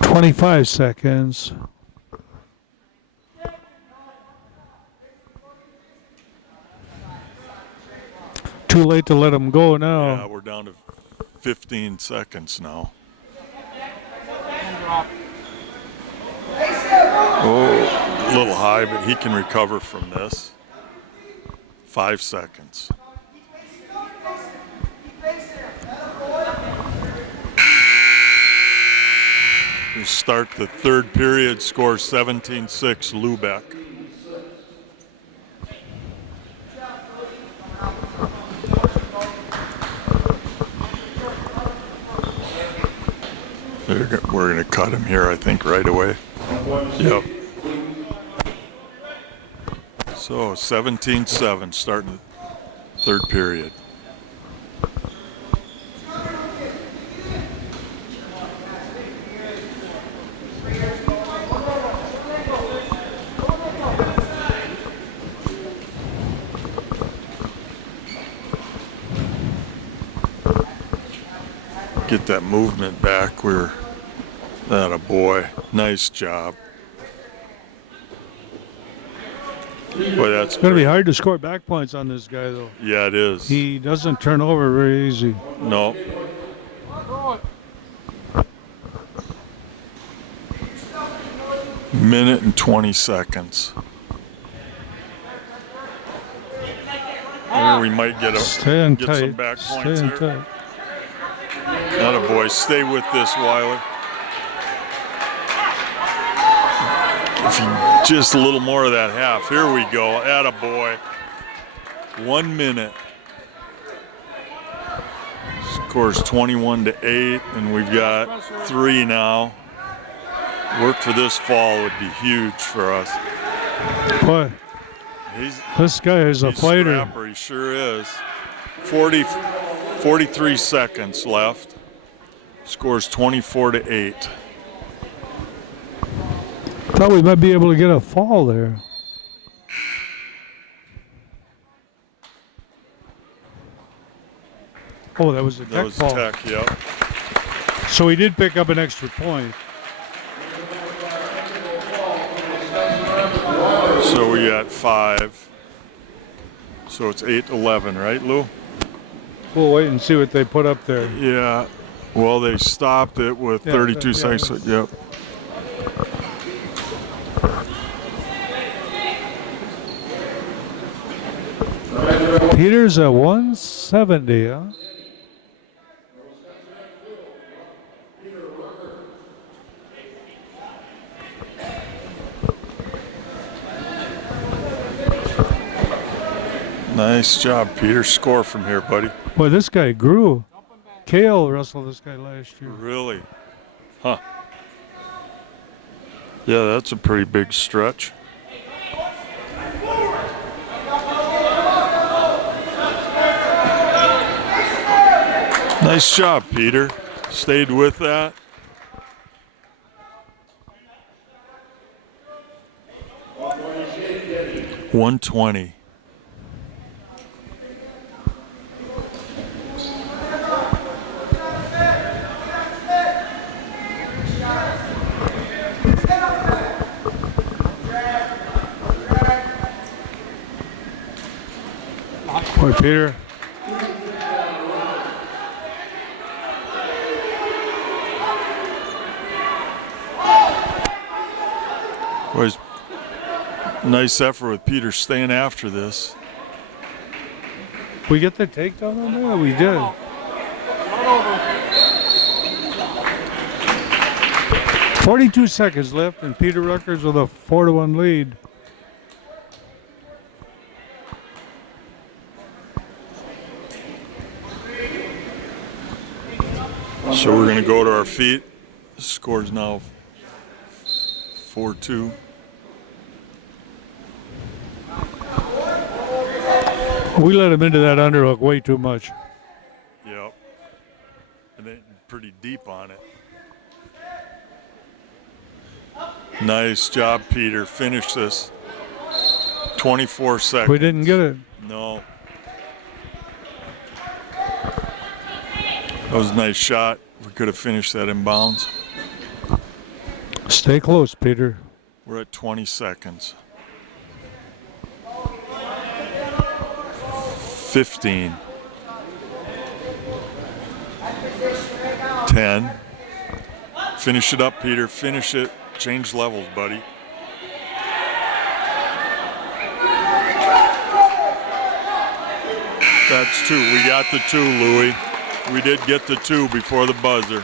"25 seconds. Too late to let him go now. Yeah, we're down to 15 seconds now. Oh, a little high, but he can recover from this. 5 seconds. We start the third period, score 17-6, Lubeck. We're going to cut him here, I think, right away. Yep. So 17-7 starting the third period. Get that movement back. We're that a boy. Nice job. Boy, that's It's going to be great. hard to score back points on this guy, though. Yeah, it is. He doesn't turn over very easy. No. Minute and 20 seconds. There we might get Stay in get tight. some back Stay points in here. tight. Attaboy, stay with this, Weiler. If you just a little more of that half. Here we go. Attaboy. 1 minute. Scores 21-8, and we've got 3 now. Work for this fall would be huge for us. Boy, this guy is a He's fighter. Scrapper, he sure is. 43 seconds left. Scores 24-8. Thought we might be able to get a fall there. Oh, that was a That tech was fall. Tech, yep. So he did pick up an extra point. So we got 5. So it's 8-11, right, Lou? We'll wait and see what they put up there. Yeah. Well, they stopped it with Yeah, 32 yeah. seconds. Yep. Peter's at 170, huh? Nice job, Peter. Score from here, buddy. Boy, this guy grew. Kale wrestled this guy last year. Really? Huh. Yeah, that's a pretty big stretch. Nice job, Peter. Stayed with that. $120. Boy, Peter. Was nice effort with Peter staying after this. We get the takedown on there? We did. .42 seconds left, and Peter Ruckers with a 4-1 lead. So we're going to go to our feet. The score's now 4-2. We let him into that underhook way too much. Yep. And then pretty deep on it. Nice job, Peter. Finish this. 24 seconds. We didn't get it. No. That was a nice shot. We could have finished that in bounds. Stay close, Peter. We're at 20 seconds. 15. 10. Finish it up, Peter. Finish it. Change levels, buddy. That's 2. We got the 2, Louie. We did get the 2 before the buzzer.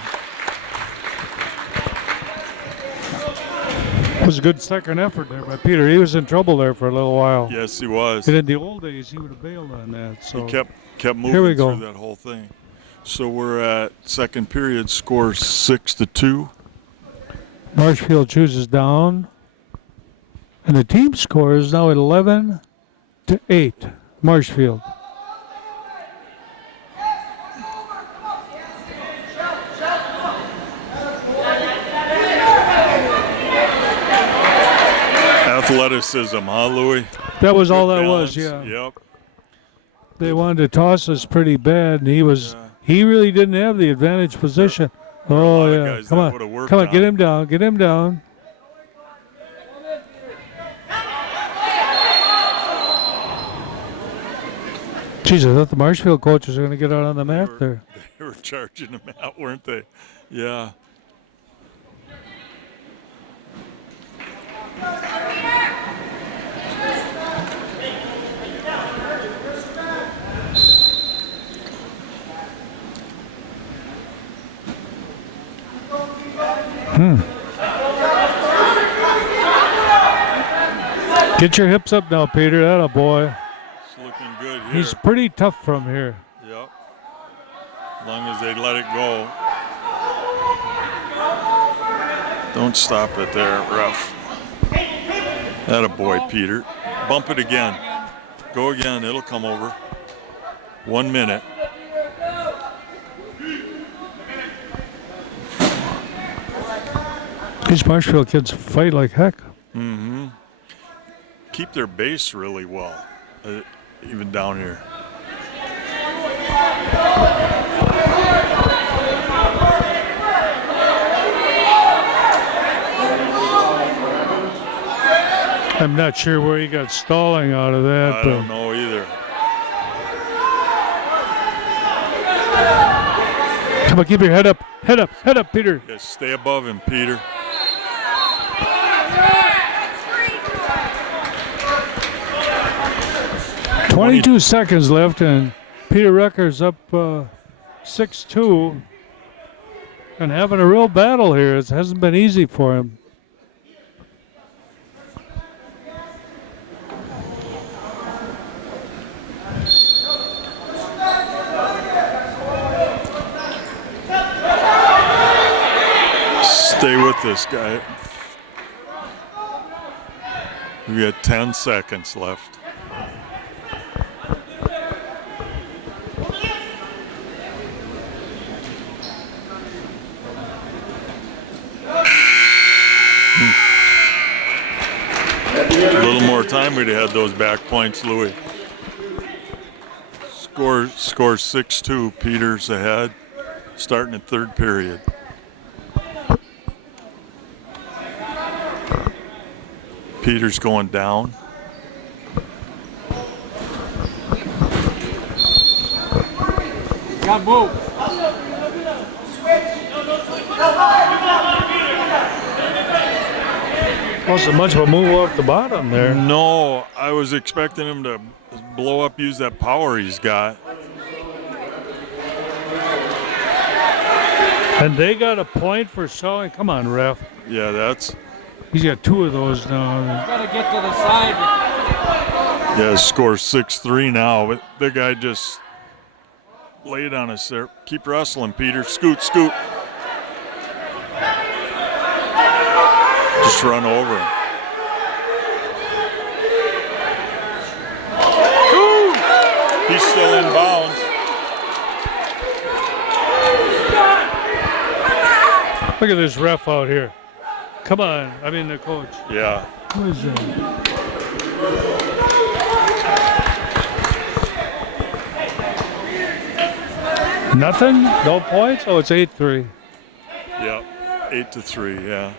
It was a good second effort there by Peter. He was in trouble there for a little while. Yes, he was. And in the old days, he would have bailed on that. So He kept moving Here we go. through that whole thing. So we're at second period, score 6-2. Marshfield chooses down. And the team score is now 11-8. Marshfield. Athleticism, huh, Louis? That was all Good that was, balance. yeah. Yep. They wanted to toss us pretty bad, and he really didn't have the advantage position. There are a Oh, lot of yeah. guys Come that on. would've worked Come on, on get it. him down. Get him down. Jeez, I thought the Marshfield coaches were going to get out on the mat there. They were charging them out, weren't they? Yeah. Get your hips up now, Peter. That a boy. It's looking good here. He's pretty tough from here. Yep. As long as they let it go. Don't stop it there, ref. That a boy, Peter. Bump it again. Go again. It'll come over. 1 minute. These Marshfield kids fight like heck. Mm-hmm. Keep their base really well, even down here. I'm not sure where he got stalling out of that. I don't know either. Come on, keep your head up. Head up, Peter. Yeah, stay above him, Peter. – 22 seconds left, and Peter Recker's up 6-2 and having a real battle here. It hasn't been easy for him. Stay with this guy. We got 10 seconds left. A little more time, we'd have had those back points, Louis. Score 6-2. Peters ahead, starting at third period. Peters going down. Got move. Wasn't much of a move off the bottom there. No, I was expecting him to blow up, use that power he's got. And they got a point for stalling. Come on, ref. Yeah, that's. He's got two of those now. Gotta get to the side. Yeah, score 6-3 now. But the guy just laid on us there. Keep wrestling, Peter. Scoot, scoot. Just run over him. Ooh! He's still in bounds. Look at this ref out here. Come on. I mean, the coach. Yeah. What is that? Nothing? No points? Oh, it's 8-3. Yeah. 8-3, yeah.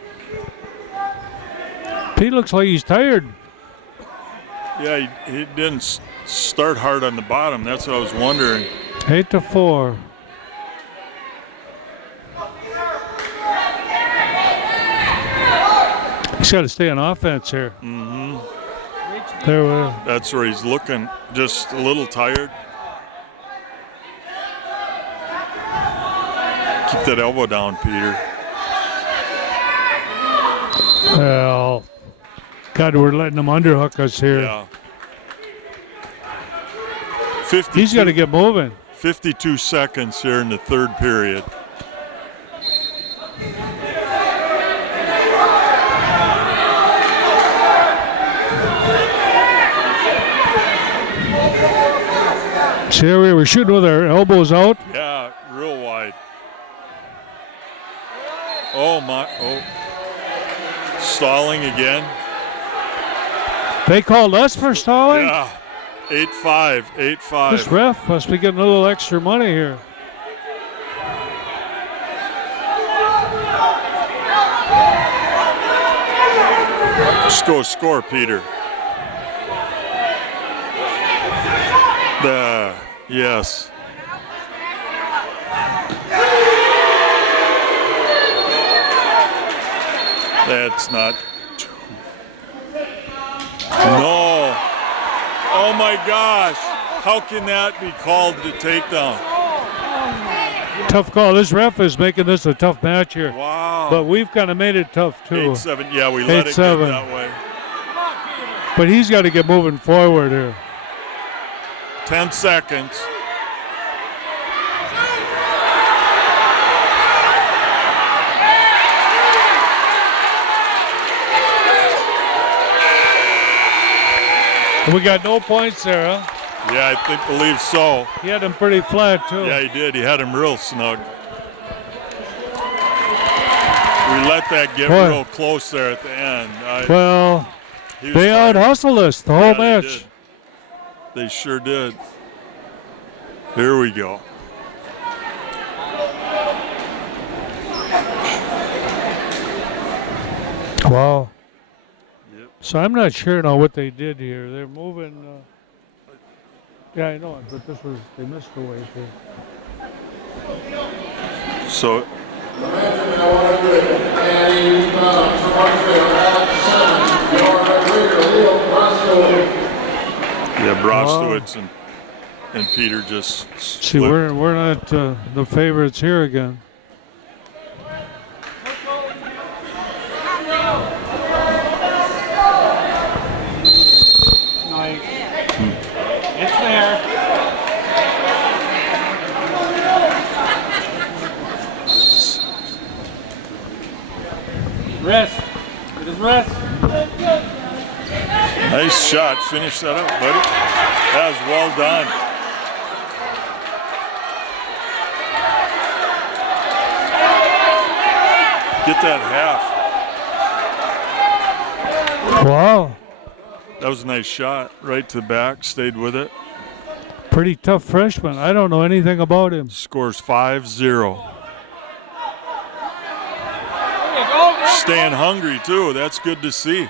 Pete looks like he's tired. Yeah, he didn't start hard on the bottom. That's what I was wondering. 8-4. He's got to stay on offense here. Mm-hmm. There we That's where he's looking just a little tired. Keep that elbow down, Peter. Well, God, we're letting them underhook us here. Yeah. 52, He's got to get moving. 52 seconds here in the third period. See, we were shooting with our elbows out. Yeah, real wide. Oh, my. Oh. Stalling again. They called us for stalling? Yeah. 8-5, 8-5. This ref must be getting a little extra money here. Just go score, Peter. Yes. That's not. No. Oh my gosh. How can that be called the takedown? Tough call. This ref is making this a tough match here. Wow. But we've kind of made it tough too. 8-7. Yeah, we let it get 8-7. that way. But he's got to get moving forward here. 10 seconds. We got no points there, huh? Yeah, I believe so. He had him pretty flat too. Yeah, he did. He had him real snug. We let that get Boy. real close there at the end. Well, He was they tired. out-hustled us the whole Yeah, they match. did. They sure did. Here we go. Wow. Yep. So I'm not sure now what they did here. They're moving. Yeah, I know it, but they missed the way here. So yeah, Brostowitz and Peter just See, split. we're not the favorites here again. Nice. It's there. Rest. It is rest. Nice shot. Finish that up, buddy. That was well done. Get that half. Wow. That was a nice shot. Right to the back. Stayed with it. Pretty tough freshman. I don't know anything about him. Scores 5-0. Staying hungry, too. That's good to see.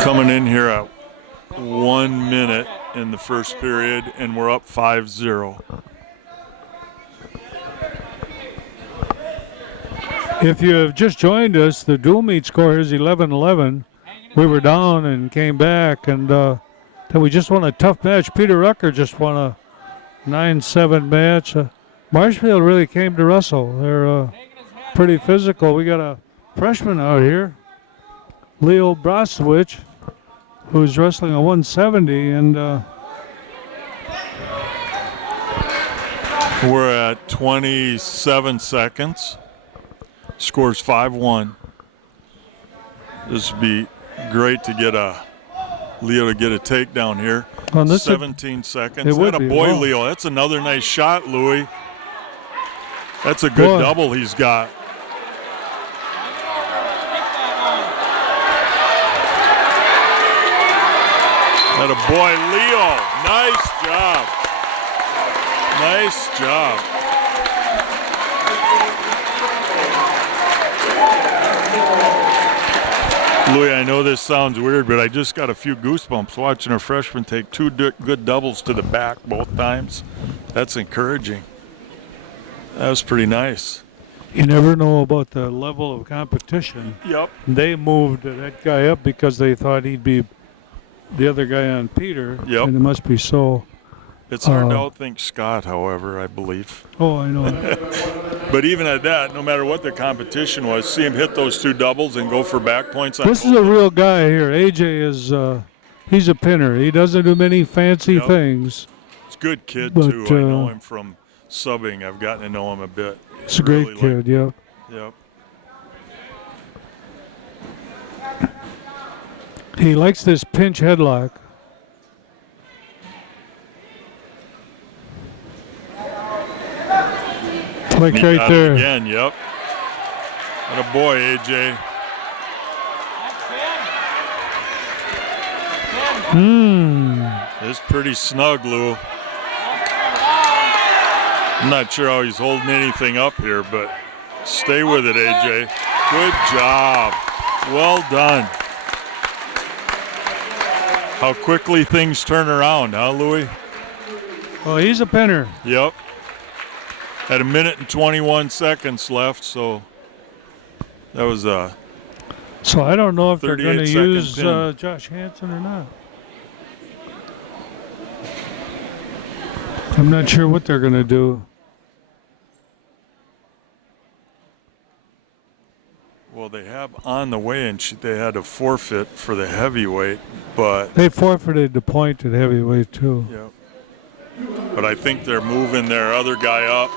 Coming in here at 1 minute in the first period, and we're up 5-0. If you have just joined us, the dual meet score is 11-11. We were down and came back, and then we just won a tough match. Peter Rucker just won a 9-7 match. Marshfield really came to wrestle. They're pretty physical. We got a freshman out here, Leo Brostowitz, who's wrestling a 170, and We're at 27 seconds. Scores 5-1. This would be great to get Leo to get a takedown here. 17 seconds. it would That a be. boy, Wow. Leo. That's another nice shot, Louie. That's a good Boy. double he's got. That a boy, Leo. Nice job. Nice job. Louis, I know this sounds weird, but I just got a few goosebumps watching a freshman take two good doubles to the back both times. That's encouraging. That was pretty nice. you never know about the level of competition. Yep. They moved that guy up because they thought he'd be the other guy on Peter. Yep. And it must be so. It's hard to outthink Scott, however, I believe. Oh, I know. But even at that, no matter what the competition was, see him hit those 2 doubles and go for back points. This is a real guy here. AJ is, he's a pinner. He doesn't do many fancy things. He's a good kid, but, too. I know him from subbing. I've gotten to know him a bit. He's a great kid, yep. Yep. He likes this pinch headlock. Like right there. Again, yep. What a boy, AJ. It's pretty snug, Lou. I'm not sure how he's holding anything up here, but stay with it, AJ. Good job. Well done. How quickly things turn around, huh, Louie? Oh, he's a pinner. Yep. Had 1 minute and 21 seconds left, so that was a. So I don't know if they're going to 38-second use pin. Josh Hansen or not. I'm not sure what they're going to do. Well, they have on the weigh-in sheet, they had a forfeit for the heavyweight, but. They forfeited the point at heavyweight, too. Yep. But I think they're moving their other guy up.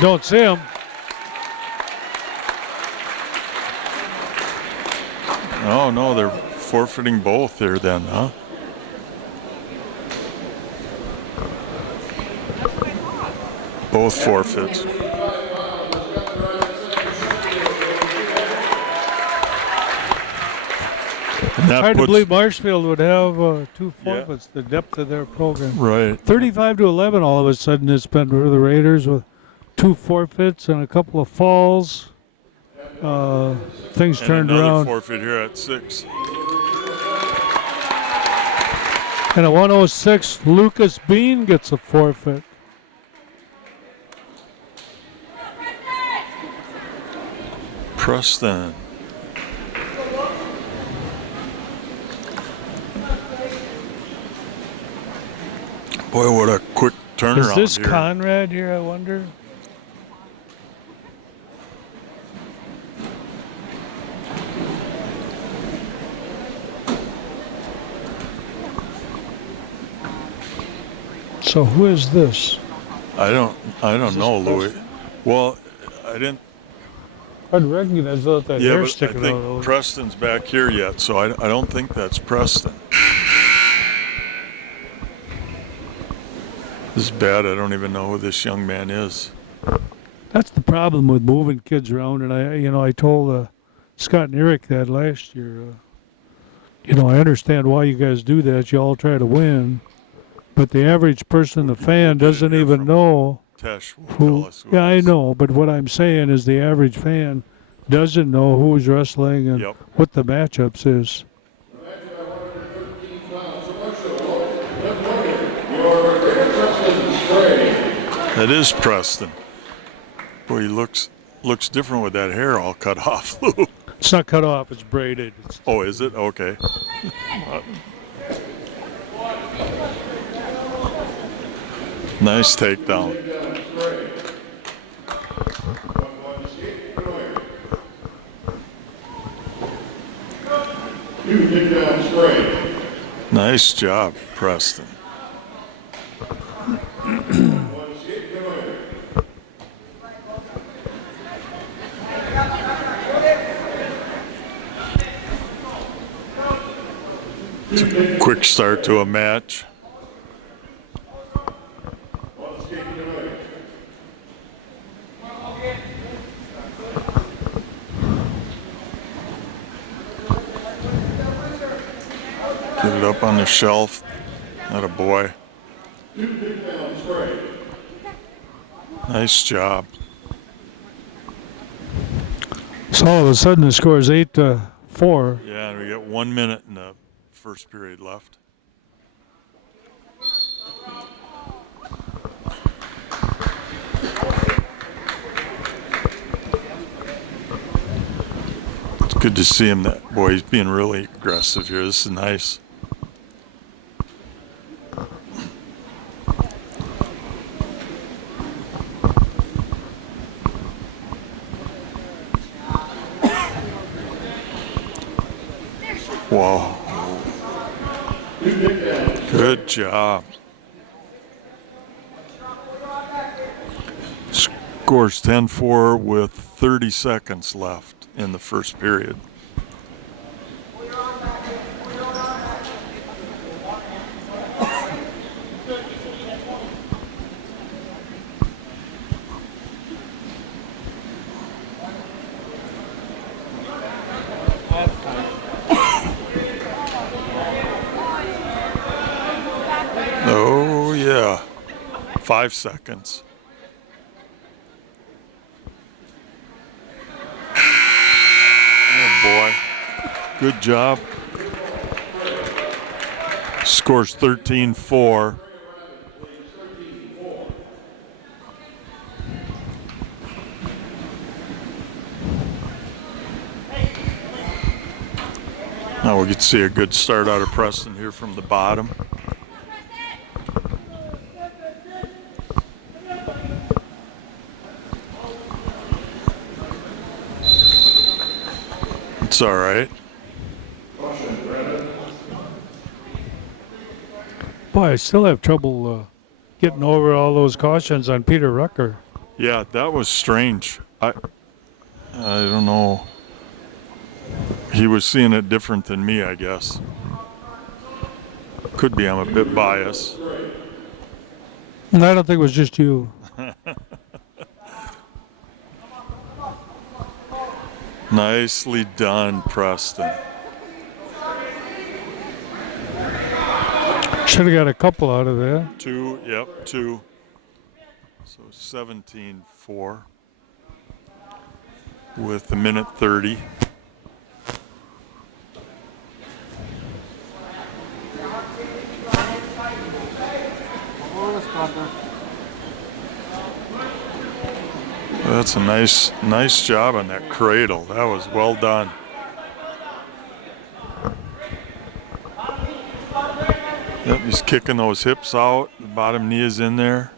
Don't see him. Oh, no, they're forfeiting both here then, huh? Both forfeits. Hard to believe Marshfield would have 2 forfeits, the depth of their program. Right. 35-11 all of a sudden it's been for the Raiders with 2 forfeits and a couple of falls. Things turned another around. Forfeit here at 6. And at 106, Lucas Bean gets a forfeit. Preston. Boy, what a quick turnaround. Is this here. Conrad here, I wonder? So who is this? I don't know, Louis. Well, I didn't. I'd recognize that Yeah, hair but I sticking think out. Preston's back here yet, so I don't think that's Preston. This is bad. I don't even know who this young man is. That's the problem with moving kids around, and I told Scott and Eric that last year. I understand why you guys do that. You all try to win, but the average person, the fan, doesn't even know Tesch will who. tell us who Yeah, it I is. know, but what I'm saying is the average fan doesn't know who's wrestling and Yep. what the matchups is. That is Preston. Boy, he looks different with that hair all cut off. It's not cut off; it's braided. Oh, is it? Okay. Nice takedown. Nice job, Preston. It's a quick start to a match. Get it up on the shelf. Atta boy. Nice job. So all of a sudden, the score is 8-4. Yeah, and we got 1 minute in the first period left. It's good to see him. That boy, he's being really aggressive here. This is nice. Wow. Good job. Scores 10-4 with 30 seconds left in the first period. Oh, yeah. 5 seconds. Oh, boy. Good job. Scores 13-4. Now we get to see a good start out of Preston here from the bottom. It's all right. Boy, I still have trouble getting over all those cautions on Peter Rucker. Yeah, that was strange. I don't know. He was seeing it different than me, I guess. Could be I'm a bit biased. I don't think it was just you. Nicely done, Preston. Should have got a couple out of there. 2, yep, 2. So 17-4 with a minute 30. That's a nice job on that cradle. That was well done. Yep, he's kicking those hips out. The bottom knee is in there.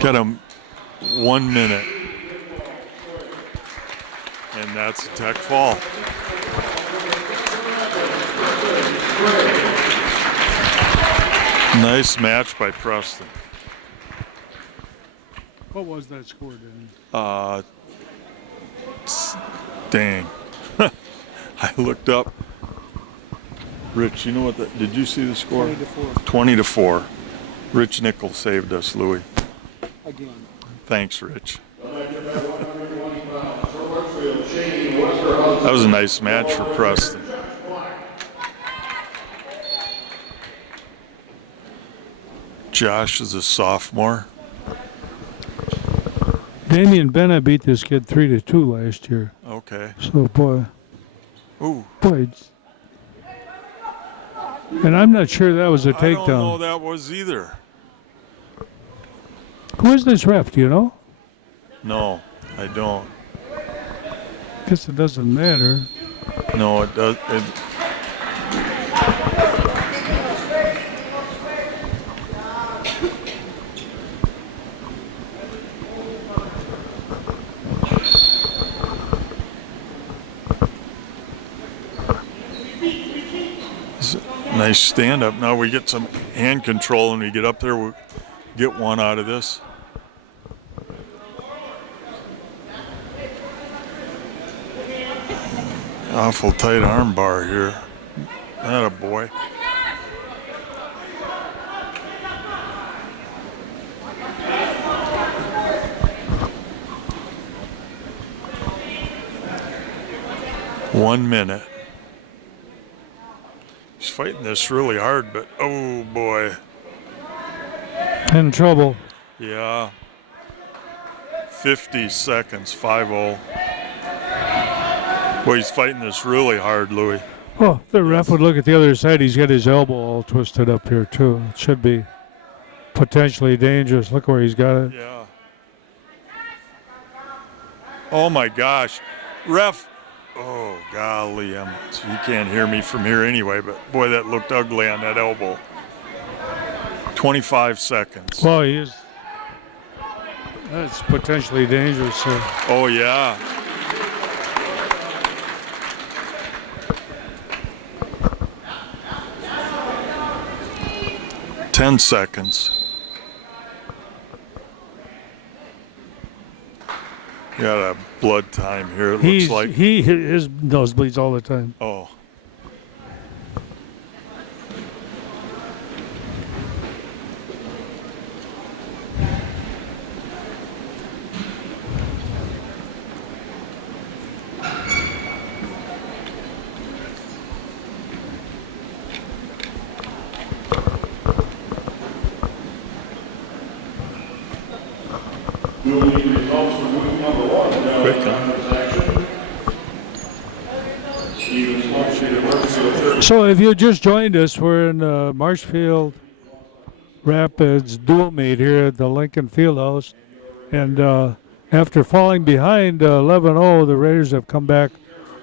Got him 1 minute. And that's a tech fall. Nice match by Preston. What was that score, Denny? Dang. I looked up. Rich, you know what that, did you see the score? 20-4. Rich Nichols saved us, Louis. Again. Thanks, Rich. That was a nice match for Preston. Josh is a sophomore. Damian Bennett beat this kid 3-2 last year. Okay. So, boy. Ooh. Boy. And I'm not sure that was a I don't know takedown. that was either. Who is this ref, do you know? No, I don't. Guess it doesn't matter. No, it does. Nice stand up. Now we get some hand control and we get up there, we'll get one out of this. Awful tight arm bar here. Atta boy. One minute. He's fighting this really hard, but oh boy. In trouble. Yeah. 50 seconds, 5-0. Boy, he's fighting this really hard, Louis. Oh, the ref would look at the other side. He's got his elbow all twisted up here, too. It should be potentially dangerous. Look where he's got it. Yeah. Oh my gosh. Ref. Oh, golly. You can't hear me from here anyway, but boy, that looked ugly on that elbow. 25 seconds. Well, he is. That's potentially dangerous, sir. Oh, yeah. 10 seconds. Got a blood time here, it looks like. His nose bleeds all the time. Oh. We'll need results from move number one. Quick, huh? Stephen Smoke, Marshfield. So if you just joined us, we're in Marshfield Rapids dual meet here at the Lincoln Fieldhouse. And after falling behind 11-0, the Raiders have come back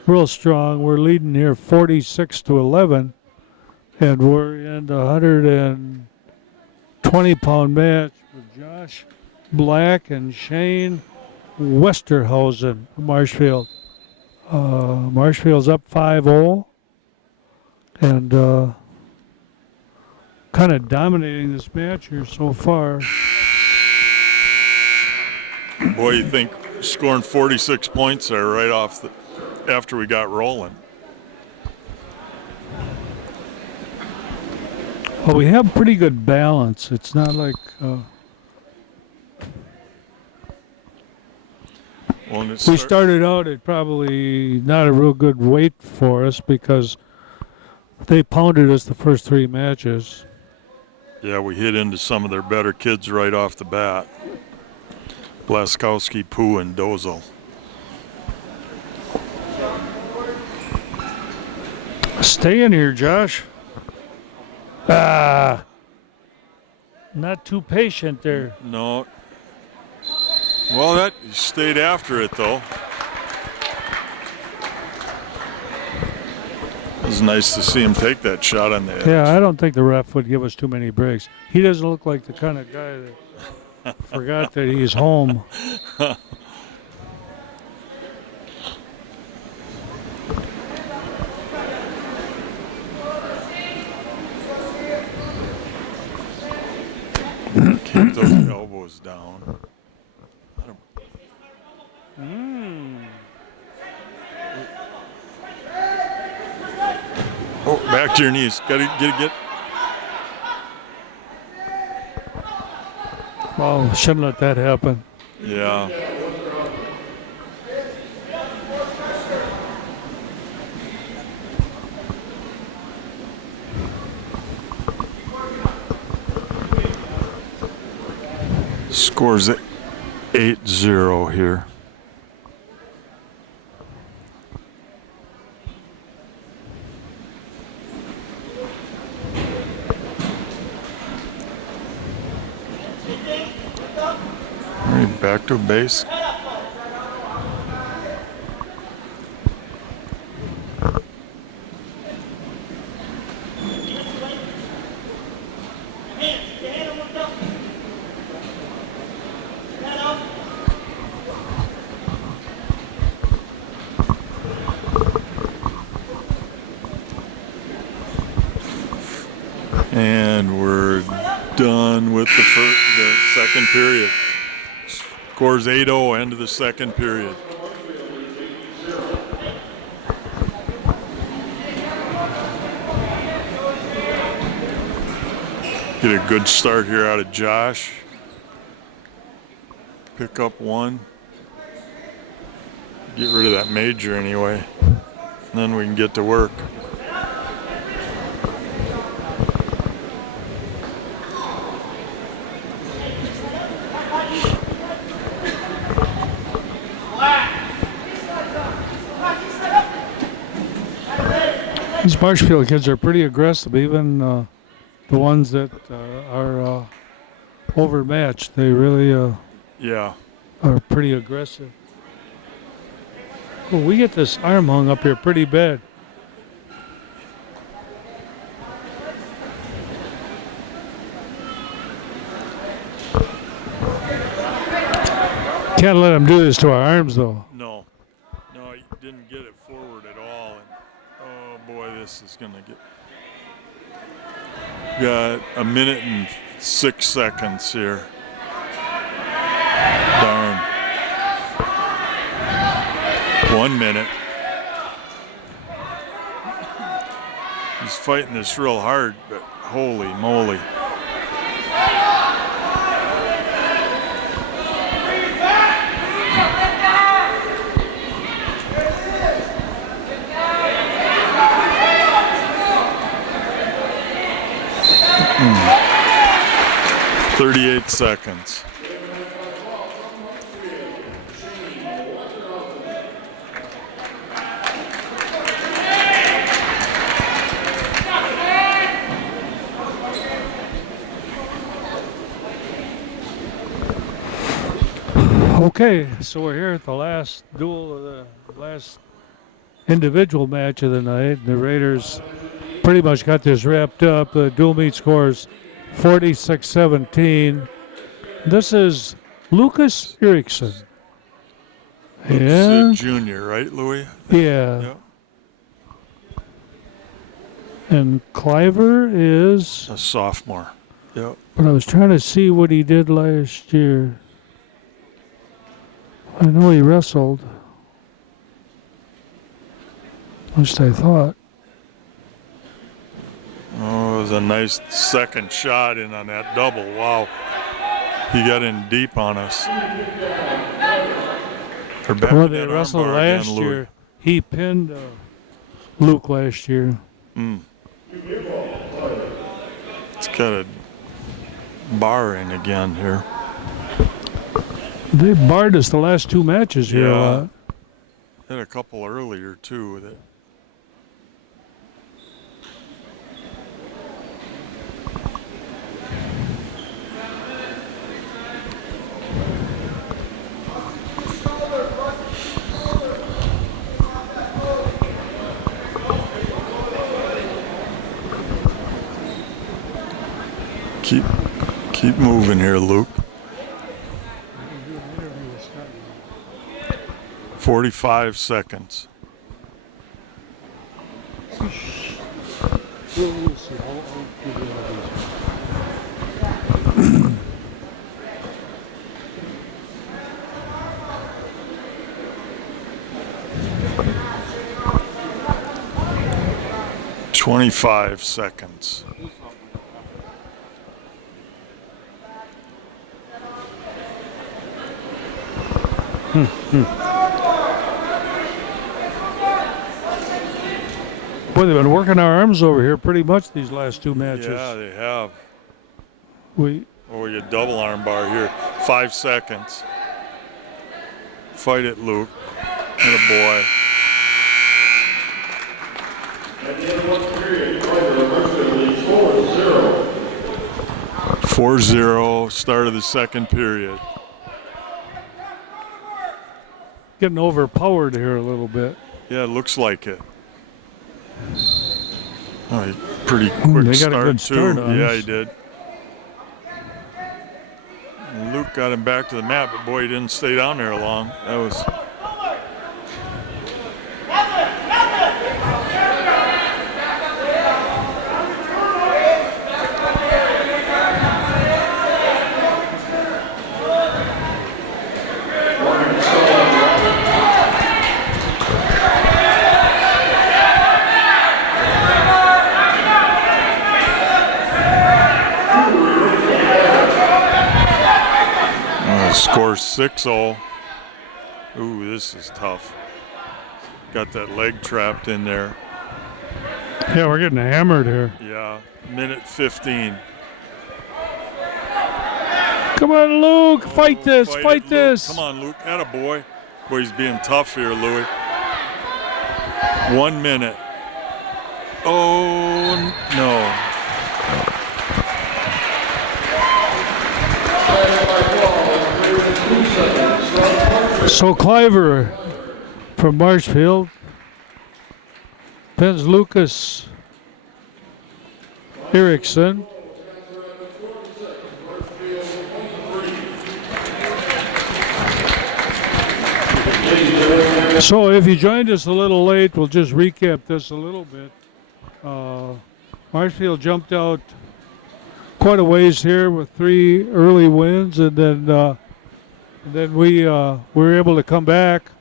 real strong. We're leading here 46-11. And we're in the 120-pound match with Josh Black and Shane Westerhausen from Marshfield. Marshfield's up 5-0 and kind of dominating this match here so far. Boy, you think scoring 46 points there right off after we got rolling. Well, we have pretty good balance. It's not like we started out at probably not a real good weight for us because they pounded us the first three matches. Yeah, we hit into some of their better kids right off the bat. Blaskowski, Pooh, and Dozel. Stay in here, Josh. Ah, not too patient there. No. Well, that he stayed after it, though. It was nice to see him take that shot on the edge. Yeah, I don't think the ref would give us too many breaks. He doesn't look like the kind of guy that forgot that he's home. Keep those elbows down. Oh, back to your knees. Gotta get. Oh, shouldn't let that happen. Yeah. Scores at 8-0 here. All right, back to base. And we're done with the second period. Scores 8-0, end of the second period. Get a good start here out of Josh. Pick up one. Get rid of that major anyway. And then we can get to work. These Marshfield kids are pretty aggressive, even the ones that are overmatched. They really Yeah. are pretty aggressive. Oh, we get this arm hung up here pretty bad. Can't let them do this to our arms, though. No, he didn't get it forward at all. And oh boy, this is gonna get. Got a minute and 6 seconds here. Darn. 1 minute. He's fighting this real hard, but holy moly. Mm. 38 seconds. Okay, so we're here at the last duel of the last individual match of the night. The Raiders pretty much got this wrapped up. The dual meet scores 46-17. This is Lucas Erickson. Lucas a junior, right, Louis? Yeah. Yep. And Cliver is A sophomore. Yep. But I was trying to see what he did last year. I know he wrestled. At least I thought. Oh, it was a nice second shot in on that double. Wow. He got in deep on us. Well, they wrestled last year. He pinned Luke last year. It's got a bar in again here. They barred us the last two matches here a lot. Had a couple earlier too with it. Keep moving here, Luke. 45 seconds. $25 seconds. Boy, they've been working our arms over here pretty much these last two matches. Yeah, they have. Oh, you double arm bar here. 5 seconds. Fight it, Luke. And a boy. At the end of one period, the 4-0. 4-0, start of the second period. Getting overpowered here a little bit. Yeah, it looks like it. Oh, pretty quick they got start, a good start too. on Yeah, us. he did. And Luke got him back to the mat, but boy, he didn't stay down there long. That was. Score 6-0. Ooh, this is tough. Got that leg trapped in there. Yeah, we're getting hammered here. Yeah, minute 15. Come on, Luke. Fight this. Fight it, this. Luke. Come on, Luke. Attaboy. Boy, he's being tough here, Louis. 1 minute. Oh, no. So Cliver from Marshfield pins Lucas Erickson. So if you joined us a little late, we'll just recap this a little bit. Marshfield jumped out quite a ways here with 3 early wins, and then we were able to come back.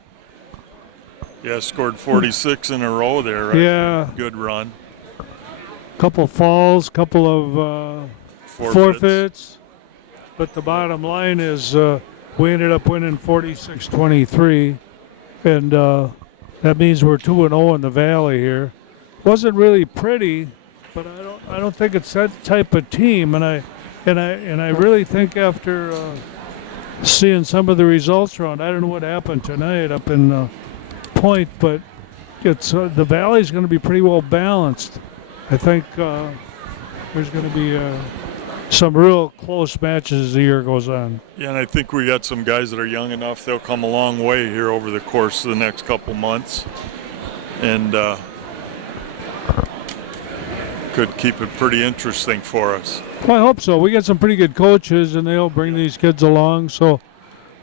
Yeah, scored 46 in a row there, right? Yeah. Good run. Couple falls, couple of forfeits. But the bottom line is we ended up winning 46-23, and that means we're 2-0 in the Valley here. Wasn't really pretty, but I don't think it's that type of team, and I really think after seeing some of the results around, I don't know what happened tonight up in Point, but it's the Valley's going to be pretty well balanced. I think there's going to be some real close matches as the year goes on. Yeah, and I think we got some guys that are young enough, they'll come a long way here over the course of the next couple months. And could keep it pretty interesting for us. Well, I hope so. We got some pretty good coaches, and they'll bring these kids along. So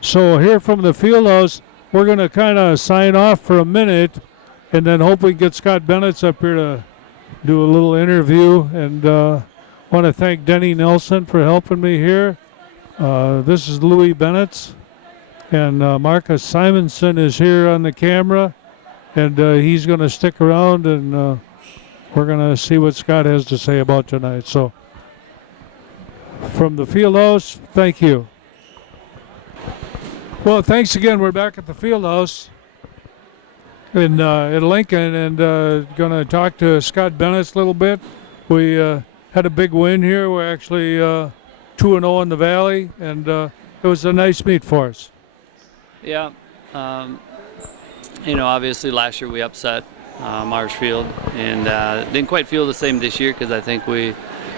here from the field house, we're going to kind of sign off for a minute, and then hopefully get Scott Bennett up here to do a little interview. And want to thank Denny Nelson for helping me here. This is Louis Bennett, and Marcus Simonson is here on the camera, and he's going to stick around, and we're going to see what Scott has to say about tonight. So from the field house, thank you. Well, thanks again. We're back at the field house in Lincoln, and going to talk to Scott Bennett a little bit. We had a big win here. We're actually 2-0 in the Valley, and it was a nice meet for us. Yeah, obviously last year we upset Marshfield, and didn't quite feel the same this year because I think we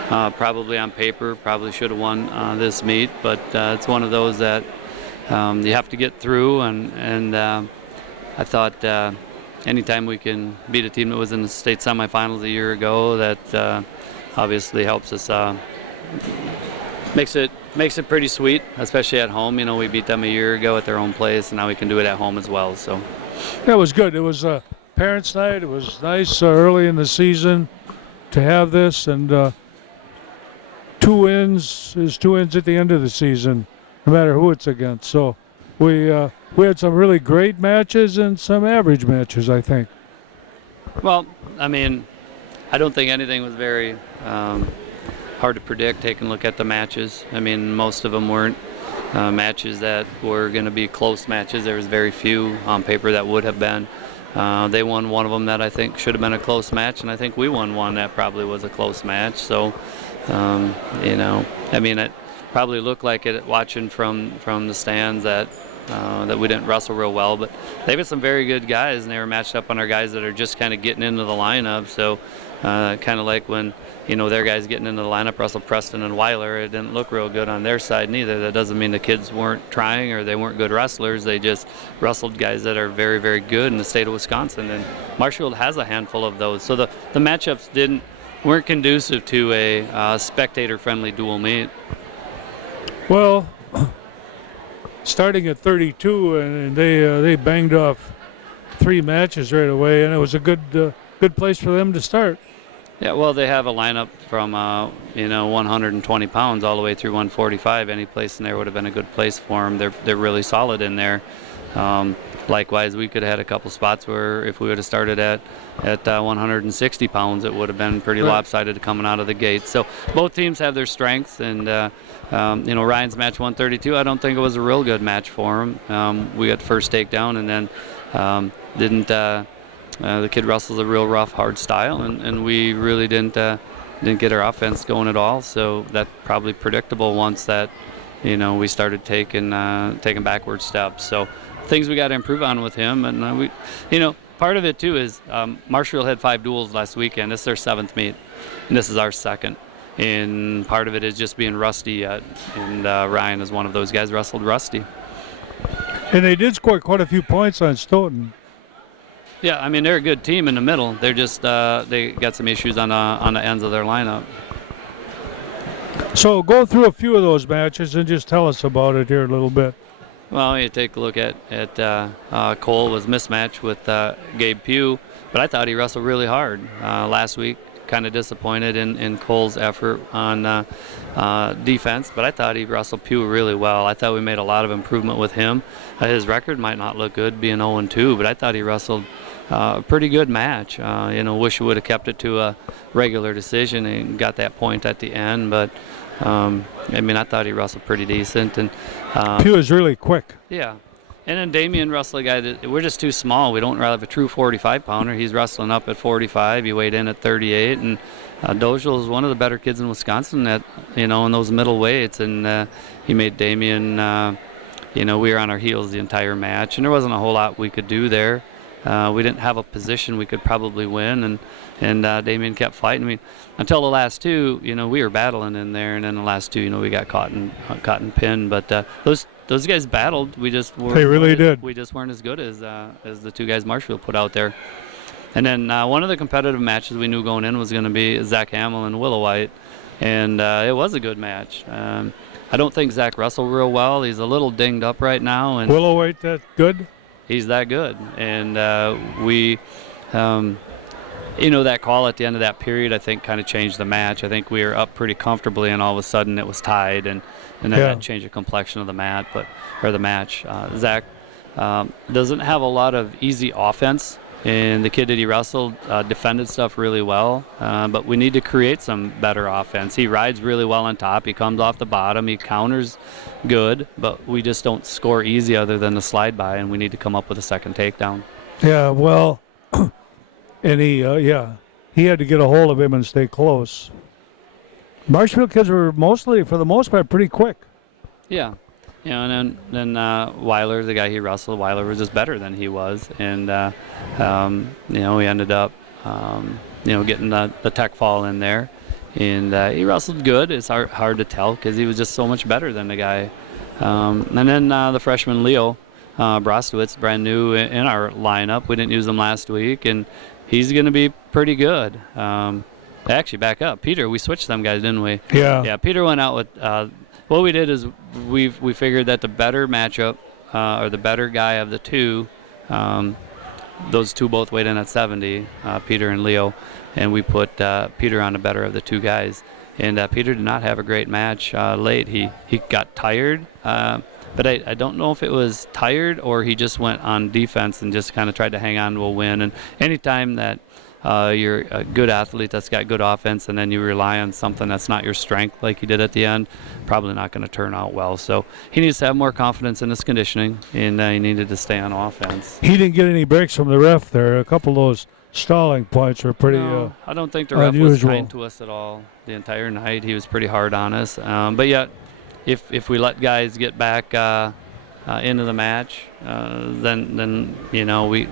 probably on paper probably should have won this meet, but it's one of those that you have to get through, and I thought anytime we can beat a team that was in the state semifinals a year ago, that obviously helps us, makes it pretty sweet, especially at home. We beat them a year ago at their own place, and now we can do it at home as well. So that was good. It was parents' night. It was nice early in the season to have this, and 2 wins is 2 wins at the end of the season, no matter who it's against. So we had some really great matches and some average matches, I think. Well, I mean, I don't think anything was very hard to predict. Take a look at the matches. I mean, most of them weren't matches that were going to be close matches. There was very few on paper that would have been. They won one of them that I think should have been a close match, and I think we won one that probably was a close match. So, I mean, it probably looked like it watching from the stands that we didn't wrestle real well, but they've got some very good guys, and they were matched up on our guys that are just kind of getting into the lineup. So, kind of like when their guys getting into the lineup, Russell, Preston, and Weiler, it didn't look real good on their side neither. That doesn't mean the kids weren't trying or they weren't good wrestlers. They just wrestled guys that are very, very good in the state of Wisconsin, and Marshfield has a handful of those. So the matchups weren't conducive to a spectator-friendly dual meet. Well, starting at 32, and they banged off 3 matches right away, and it was a good place for them to start. Yeah, well, they have a lineup from 120 pounds all the way through 145. Any place in there would have been a good place for them. They're really solid in there. Likewise, we could have had a couple spots where if we would have started at 160 pounds, it would have been pretty lopsided coming out of the gate. So both teams have their strengths, and Ryan's match 132, I don't think it was a real good match for him. We got the first takedown, and then the kid wrestles a real rough, hard style, and we really didn't get our offense going at all. So that's probably predictable once that we started taking backward steps. So things we got to improve on with him, and part of it too is Marshfield had 5 duels last weekend. This is their 7th meet, and this is our 2nd. And part of it is just being rusty yet, and Ryan is one of those guys wrestled rusty. And they did score quite a few points on Stoughton. Yeah, I mean, they're a good team in the middle. They're just they got some issues on the ends of their lineup. So go through a few of those matches and just tell us about it here a little bit. Well, you take a look at Cole was mismatched with Gabe Pugh, but I thought he wrestled really hard last week. kind of disappointed in Cole's effort on defense, but I thought he wrestled Pugh really well. I thought we made a lot of improvement with him. His record might not look good being 0-2, but I thought he wrestled a pretty good match. Wish we would have kept it to a regular decision and got that point at the end, but I thought he wrestled pretty decent. And Pugh is really quick. yeah. And then Damien wrestled a guy that we're just too small. We don't have a true 45-pounder. He's wrestling up at 45. He weighed in at 38. And Doziel is one of the better kids in Wisconsin at, in those middle weights. And he made Damien, we were on our heels the entire match. And there wasn't a whole lot we could do there. We didn't have a position we could probably win. And Damien kept fighting. Until the last two, we were battling in there. And then the last two, we got caught and pinned. But those guys battled. We just weren't. They really did. We just weren't as good as the two guys Marshfield put out there. And then one of the competitive matches we knew going in was going to be Zach Hamill and Willowite, and it was a good match. I don't think Zach wrestled real well. He's a little dinged up right now. And Willowite that good? He's that good, and we. That call at the end of that period, I think, kind of changed the match. I think we were up pretty comfortably, and all of a sudden it was tied, and then that changed the complexion of the match. Zach doesn't have a lot of easy offense, and the kid that he wrestled defended stuff really well, but we need to create some better offense. He rides really well on top. He comes off the bottom. He counters good, but we just don't score easy other than the slide by, and we need to come up with a second takedown. Yeah, well, and he had to get a hold of him and stay close. Marshfield kids were mostly, for the most part, pretty quick. Yeah. And then Weiler, the guy he wrestled, Weiler was just better than he was. And, we ended up, getting the tech fall in there. And he wrestled good. It's hard to tell because he was just so much better than the guy. And then the freshman Leo Brostowitz, brand new in our lineup. We didn't use him last week, and he's going to be pretty good. Actually, back up. Peter, we switched them guys, didn't we? Yeah. Yeah, Peter went out with what we did is we figured that the better matchup or the better guy of the two, those two both weighed in at 70, Peter and Leo, and we put Peter on the better of the two guys. And Peter did not have a great match late. He got tired, but I don't know if it was tired or he just went on defense and just kind of tried to hang on to a win. And anytime that you're a good athlete that's got good offense and then you rely on something that's not your strength like he did at the end, probably not going to turn out well. So he needs to have more confidence in his conditioning, and he needed to stay on offense. He didn't get any breaks from the ref there. A couple of those stalling points were pretty No, I don't think the ref unusual. was kind to us at all the entire night. He was pretty hard on us. But yet, if we let guys get back into the match, then we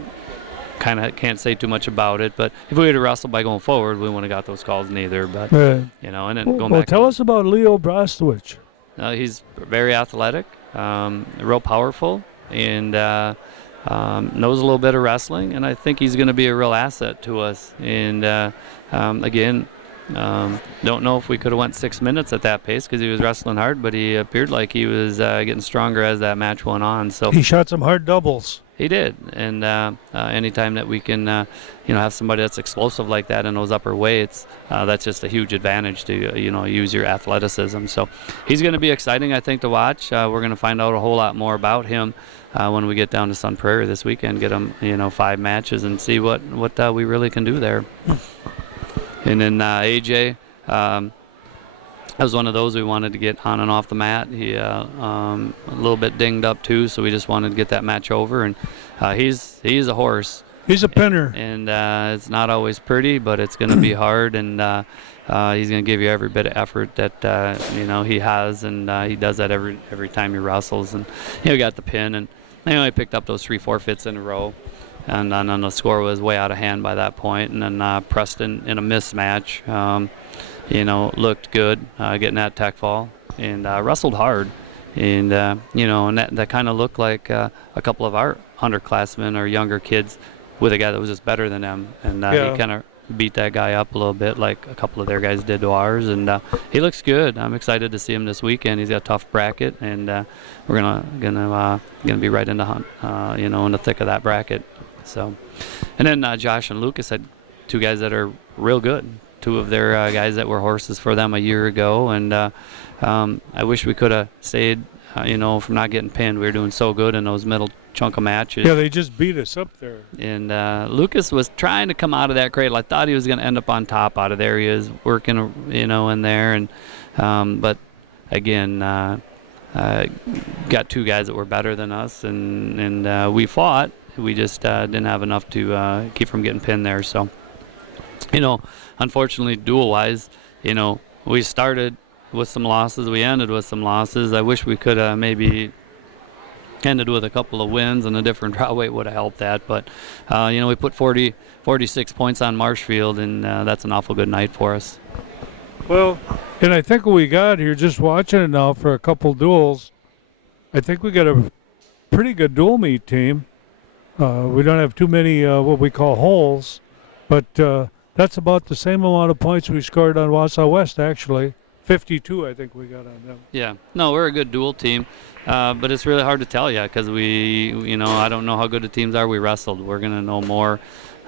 kind of can't say too much about it. But if we would have wrestled by going forward, we wouldn't have got those calls neither. But and then going back. Tell us about Leo Brostowitz. He's very athletic, real powerful, and knows a little bit of wrestling. And I think he's going to be a real asset to us. And again, don't know if we could have went 6 minutes at that pace because he was wrestling hard, but he appeared like he was getting stronger as that match went on. So he shot some hard doubles. He did, and anytime that we can, have somebody that's explosive like that in those upper weights, that's just a huge advantage to, use your athleticism. So he's going to be exciting, I think, to watch. We're going to find out a whole lot more about him when we get down to Sun Prairie this weekend, get him, 5 matches and see what we really can do there. And then AJ, that was one of those we wanted to get on and off the mat. He a little bit dinged up too, so we just wanted to get that match over. And he's a horse. He's a pinner. And it's not always pretty, but it's going to be hard. And he's going to give you every bit of effort that he has, and he does that every time he wrestles. And he got the pin, and he picked up those 3 forfeits in a row. And then the score was way out of hand by that point. And then Preston in a mismatch. Looked good, getting that tech fall, and wrestled hard, and and that kind of looked like a couple of our underclassmen or younger kids with a guy that was just better than them, and he kind of beat that guy up a little bit like a couple of their guys did to ours, and he looks good. I'm excited to see him this weekend. He's got a tough bracket, and we're gonna be right in the hunt, in the thick of that bracket. So, and then Josh and Lucas had 2 guys that are real good. two of their guys that were horses for them a year ago, and I wish we could have stayed, from not getting pinned. We were doing so good in those middle chunk of matches. Yeah, they just beat us up there. And Lucas was trying to come out of that cradle. I thought he was going to end up on top out of there. He was working, in there, and but again, got two guys that were better than us, and we fought. We just didn't have enough to keep from getting pinned there. So, unfortunately, duel-wise, we started with some losses. We ended with some losses. I wish we could have maybe ended with a couple of wins, and a different draw weight would have helped that. But, we put 46 points on Marshfield, and that's an awful good night for us. Well, and I think what we got here, just watching it now for a couple duels, I think we got a pretty good dual meet team. We don't have too many what we call holes, but that's about the same amount of points we scored on Wausau West, actually. 52, I think we got on them. Yeah, no, we're a good dual team, but it's really hard to tell yet because I don't know how good the teams are. We wrestled. We're going to know more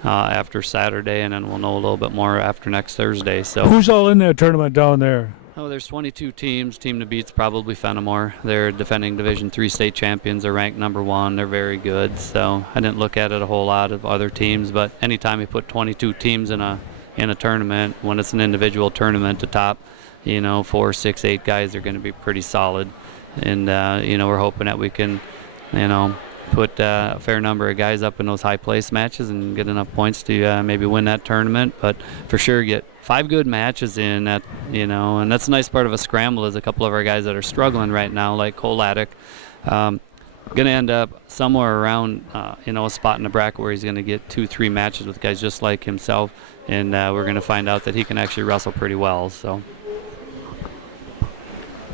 after Saturday, and then we'll know a little bit more after next Thursday. So who's all in that tournament down there? Oh, there's 22 teams. Team to beat's probably Fenimore. They're defending Division III state champions. They're ranked number 1. They're very good. So I didn't look at it a whole lot of other teams, but anytime you put 22 teams in a tournament, when it's an individual tournament, the top 4, 6, 8 guys are going to be pretty solid, and we're hoping that we can put a fair number of guys up in those high place matches and get enough points to maybe win that tournament. But for sure get 5 good matches in that, and that's a nice part of a scramble is a couple of our guys that are struggling right now, like Cole Laddick, going to end up somewhere around a spot in the bracket where he's going to get 2-3 matches with guys just like himself, and we're going to find out that he can actually wrestle pretty well. So.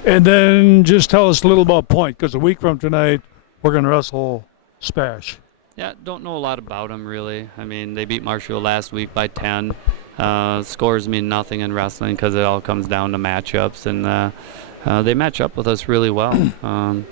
And then just tell us a little about Point, because a week from tonight we're going to wrestle Spash. Yeah, don't know a lot about them really. I mean, they beat Marshfield last week by 10. Scores mean nothing in wrestling because it all comes down to matchups, and they match up with us really well. I'm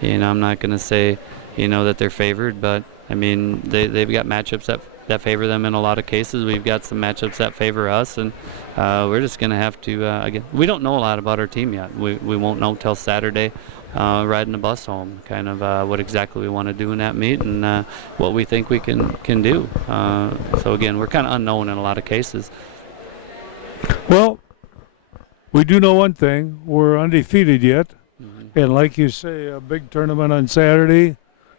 not going to say, that they're favored, but I mean, they've got matchups that favor them in a lot of cases. We've got some matchups that favor us, and we're just going to have to, again, we don't know a lot about our team yet. We won't know till Saturday, riding the bus home, kind of what exactly we want to do in that meet and what we think we can do. So again, we're kind of unknown in a lot of cases. Well, we do know one thing. We're undefeated yet. Mm-hmm. And like you say, a big tournament on Saturday.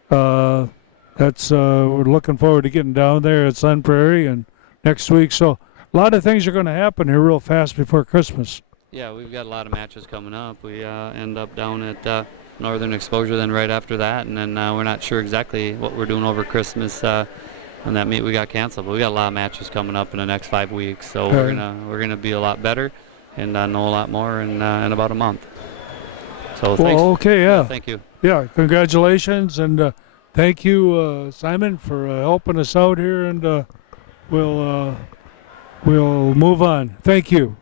That's we're looking forward to getting down there at Sun Prairie and next week. So a lot of things are going to happen here real fast before Christmas. Yeah, we've got a lot of matches coming up. We end up down at Northern Exposure then right after that, and then we're not sure exactly what we're doing over Christmas when that meet we got canceled. But we got a lot of matches coming up in the next 5 weeks, so we're gonna be a lot better and know a lot more in about a month. So thanks. Well, okay, yeah. Thank you. Yeah, congratulations, and thank you, Simon, for helping us out here, and we'll move on. Thank you.